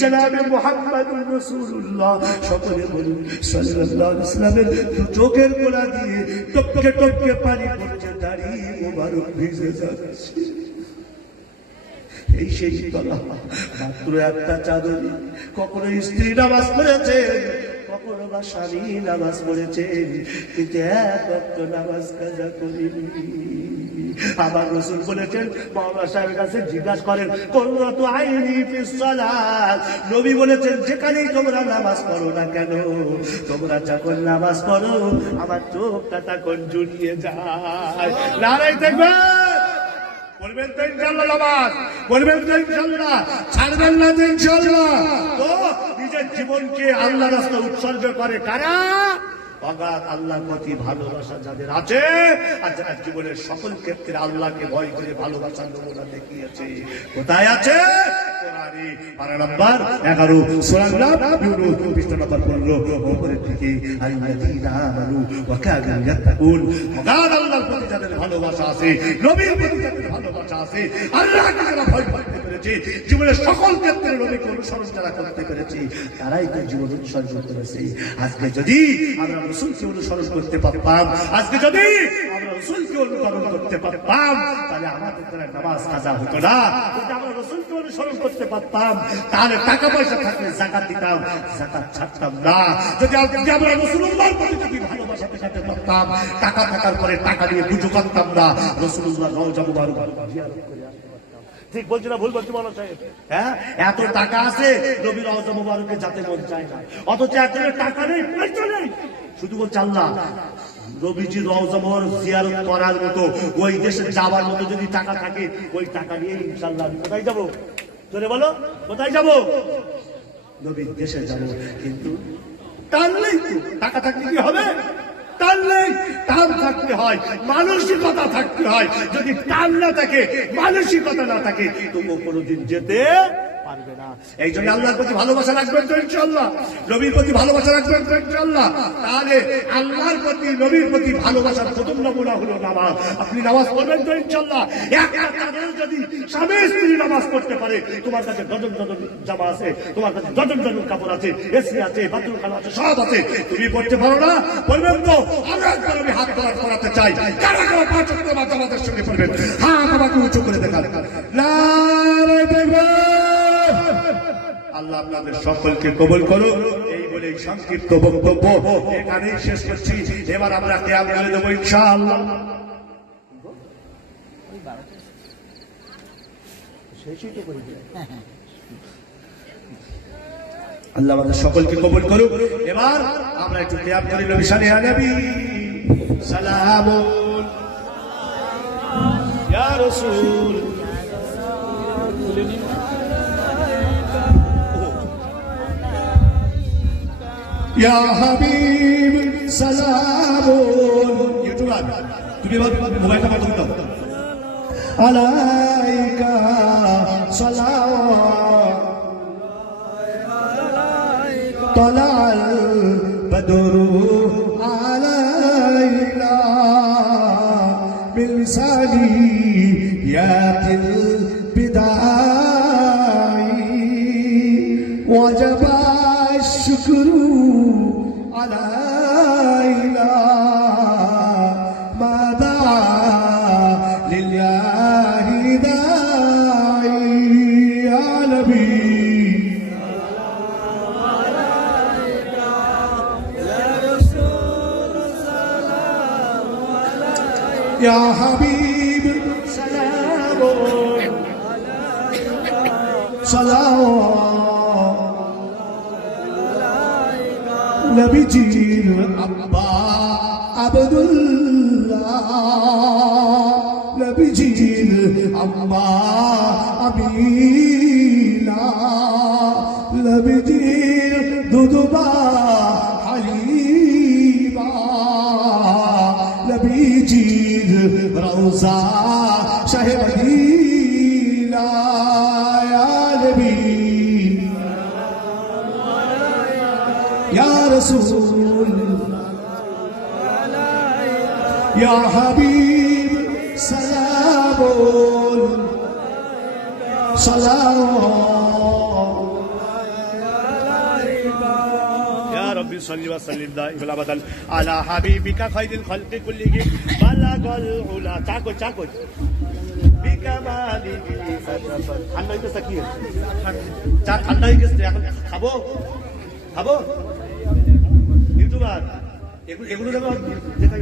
জনাবে মুহাম্মদুর রাসূলুল্লাহ সকলে বলুন সাল্লাল্লাহু আলাইহি ওয়াসাল্লামের চোখের কোণা দিয়ে টপকে টপকে পানি পড়ছে, দাড়ি মোবারক ভিজে যাচ্ছে। এই সেই কথা, মাত্র একটা চাদর। কখনো স্ত্রী নামাজ পড়েছে, কখনো বা স্বামী নামাজ পড়েছে, কিন্তু এক ওয়াক্ত নামাজ কাজা করিনি। আবার রাসূল বলেছেন, মাওলানা সাহেবের কাছে জিজ্ঞাসা করেন, কুররাতু আইনি ফিস সালাত, নবী বলেছেন যেখানেই তোমরা নামাজ পড়ো না কেন, তোমরা যখন নামাজ পড়ো আমার চোখটা তখন জুড়িয়ে যায়। নারায়ে তাকবীর। বলবেন তো ইনশাআল্লাহ নামাজ, বলবেন তো ইনশাআল্লাহ, ছাড়বেন না তো ইনশাআল্লাহ। তো নিজের জীবনকে আল্লাহর রাস্তায় উৎসর্গ করে কারা? অগাধ আল্লাহর প্রতি ভালোবাসা যাদের আছে, আর যারা জীবনের সকল ক্ষেত্রে আল্লাহকে ভয় করে ভালোবাসার নমুনা দেখিয়েছে। কোথায় আছে? কোরআনে পারা নাম্বার 11 সূরা ইউনূস পৃষ্ঠা নাম্বার 15 উপরের দিকে, আল্লাযীনা আমানু ওয়া কানু ইয়াত্তাকুন। অগাধ আল্লাহর প্রতি যাদের ভালোবাসা আছে, নবীর প্রতি যাদের ভালোবাসা আছে, আল্লাহকে যারা ভয় করতে পেরেছে, জীবনের সকল ক্ষেত্রে নবীকে অনুসরণ যারা করতে পেরেছে, তারাই তো জীবন উৎসর্গ করেছে। আজকে যদি আমরা রাসূলকে অনুসরণ করতে পারতাম, আজকে যদি আমরা রাসূলকে অনুসরণ করতে পারতাম, তাহলে আমাদের দ্বারা নামাজ কাজা হতো না। যদি আমরা রাসূলকে অনুসরণ করতে পারতাম, তাহলে টাকা পয়সা থাকলে যাকাত দিতাম, যাকাত ছাড়তাম না। যদি আমরা রাসূলুল্লাহর প্রতি যদি ভালোবাসা দেখাতে পারতাম, টাকা থাকার পরে টাকা নিয়ে বুঝু করতাম না, রাসূলুল্লাহর রওজা মুবারক জিয়ারত করে আসতে পারতাম। ঠিক বলছি না ভুল বলছি মাওলানা সাহেব? হ্যাঁ, এত টাকা আছে নবীর রওজা মুবারকে যেতে মন চায় না, অথচ একজনের টাকা নেই, পয়সা নেই, শুধু বলছে আল্লাহ নবীজি রওজা মুবারক জিয়ারত করার মতো, ওই দেশে যাওয়ার মতো যদি টাকা থাকে, ওই টাকা নিয়ে ইনশাআল্লাহ আমি কোথায় যাব? জোরে বলো, কোথায় যাব? নবীর দেশে যাব। কিন্তু টান নেই তো, টাকা থাকলে কি হবে? টান নেই, টান থাকতে হয়, মানসিকতা থাকতে হয়। যদি টান না থাকে, মানসিকতা না থাকে, তবুও কোনোদিন যেতে পারবে না। এই জন্য আল্লাহর প্রতি ভালোবাসা রাখবেন তো ইনশাআল্লাহ, নবীর প্রতি ভালোবাসা রাখবেন তো ইনশাআল্লাহ। তাহলে আল্লাহর প্রতি নবীর প্রতি ভালোবাসার প্রথম নমুনা হলো নামাজ। আপনি নামাজ পড়বেন তো ইনশাআল্লাহ। একটা চাদর যদি স্বামী স্ত্রী নামাজ পড়তে পারে, তোমার কাছে ডজন ডজন জামা আছে, তোমার কাছে ডজন ডজন কাপড় আছে, এসি আছে, বাথরুম খানা আছে, সব আছে, তুমি পড়তে পারো না? বলবেন তো? আমরা একবার আমি হাত ধরা করাতে চাই, কারা কারা 5 ওয়াক্ত নামাজ জামাতের সঙ্গে পড়বেন? হাত আমাকে উঁচু করে দেখান। নারায়ে তাকবীর। আল্লাহ আপনাদের সকলকে কবুল করুন। এই বলে সংক্ষিপ্ত বক্তব্য এখানেই শেষ করছি। এবার আমরা কিয়াম করে দেবো ইনশাআল্লাহ। আল্লাহ আমাদের সকলকে কবুল করুন। এবার আমরা একটু কিয়াম করি নবী সাল্লাল্লাহু আলাইহি সালামুন ইয়া রাসূল। ইয়া হাবিব সালামুন। ইউটিউবার তুমি মোবাইলটা বন্ধ করে দাও। আলাইকা সালাম তালাল বদরু আলাইনা মিন সানিয়াতিল বিদাই ওয়াজাবা الشكر علينا ما دعا لله داعي يا نبي عليك يا رسول سلام عليك يا حبيب سلام عليك سلام নবীজির আব্বা আব্দুল্লাহ, নবীজির আম্মা আমিনা, নবীজির দুদুবা হালিমা, নবীজির রওজা শাহে মদিনা, ইয়া নবী ইয়া রাসূল ইয়া হাবিব সালামুন সালাম। يا ربي صل وسلم دائما ابدا على حبيبك خير الخلق كلهم بلغ العلا চাকো বিকামালি ঠান্ডা হইতেছে কি চা ঠান্ডা হয়ে গেছে এখন খাবো ইউটিউবার এগুলো দেখাই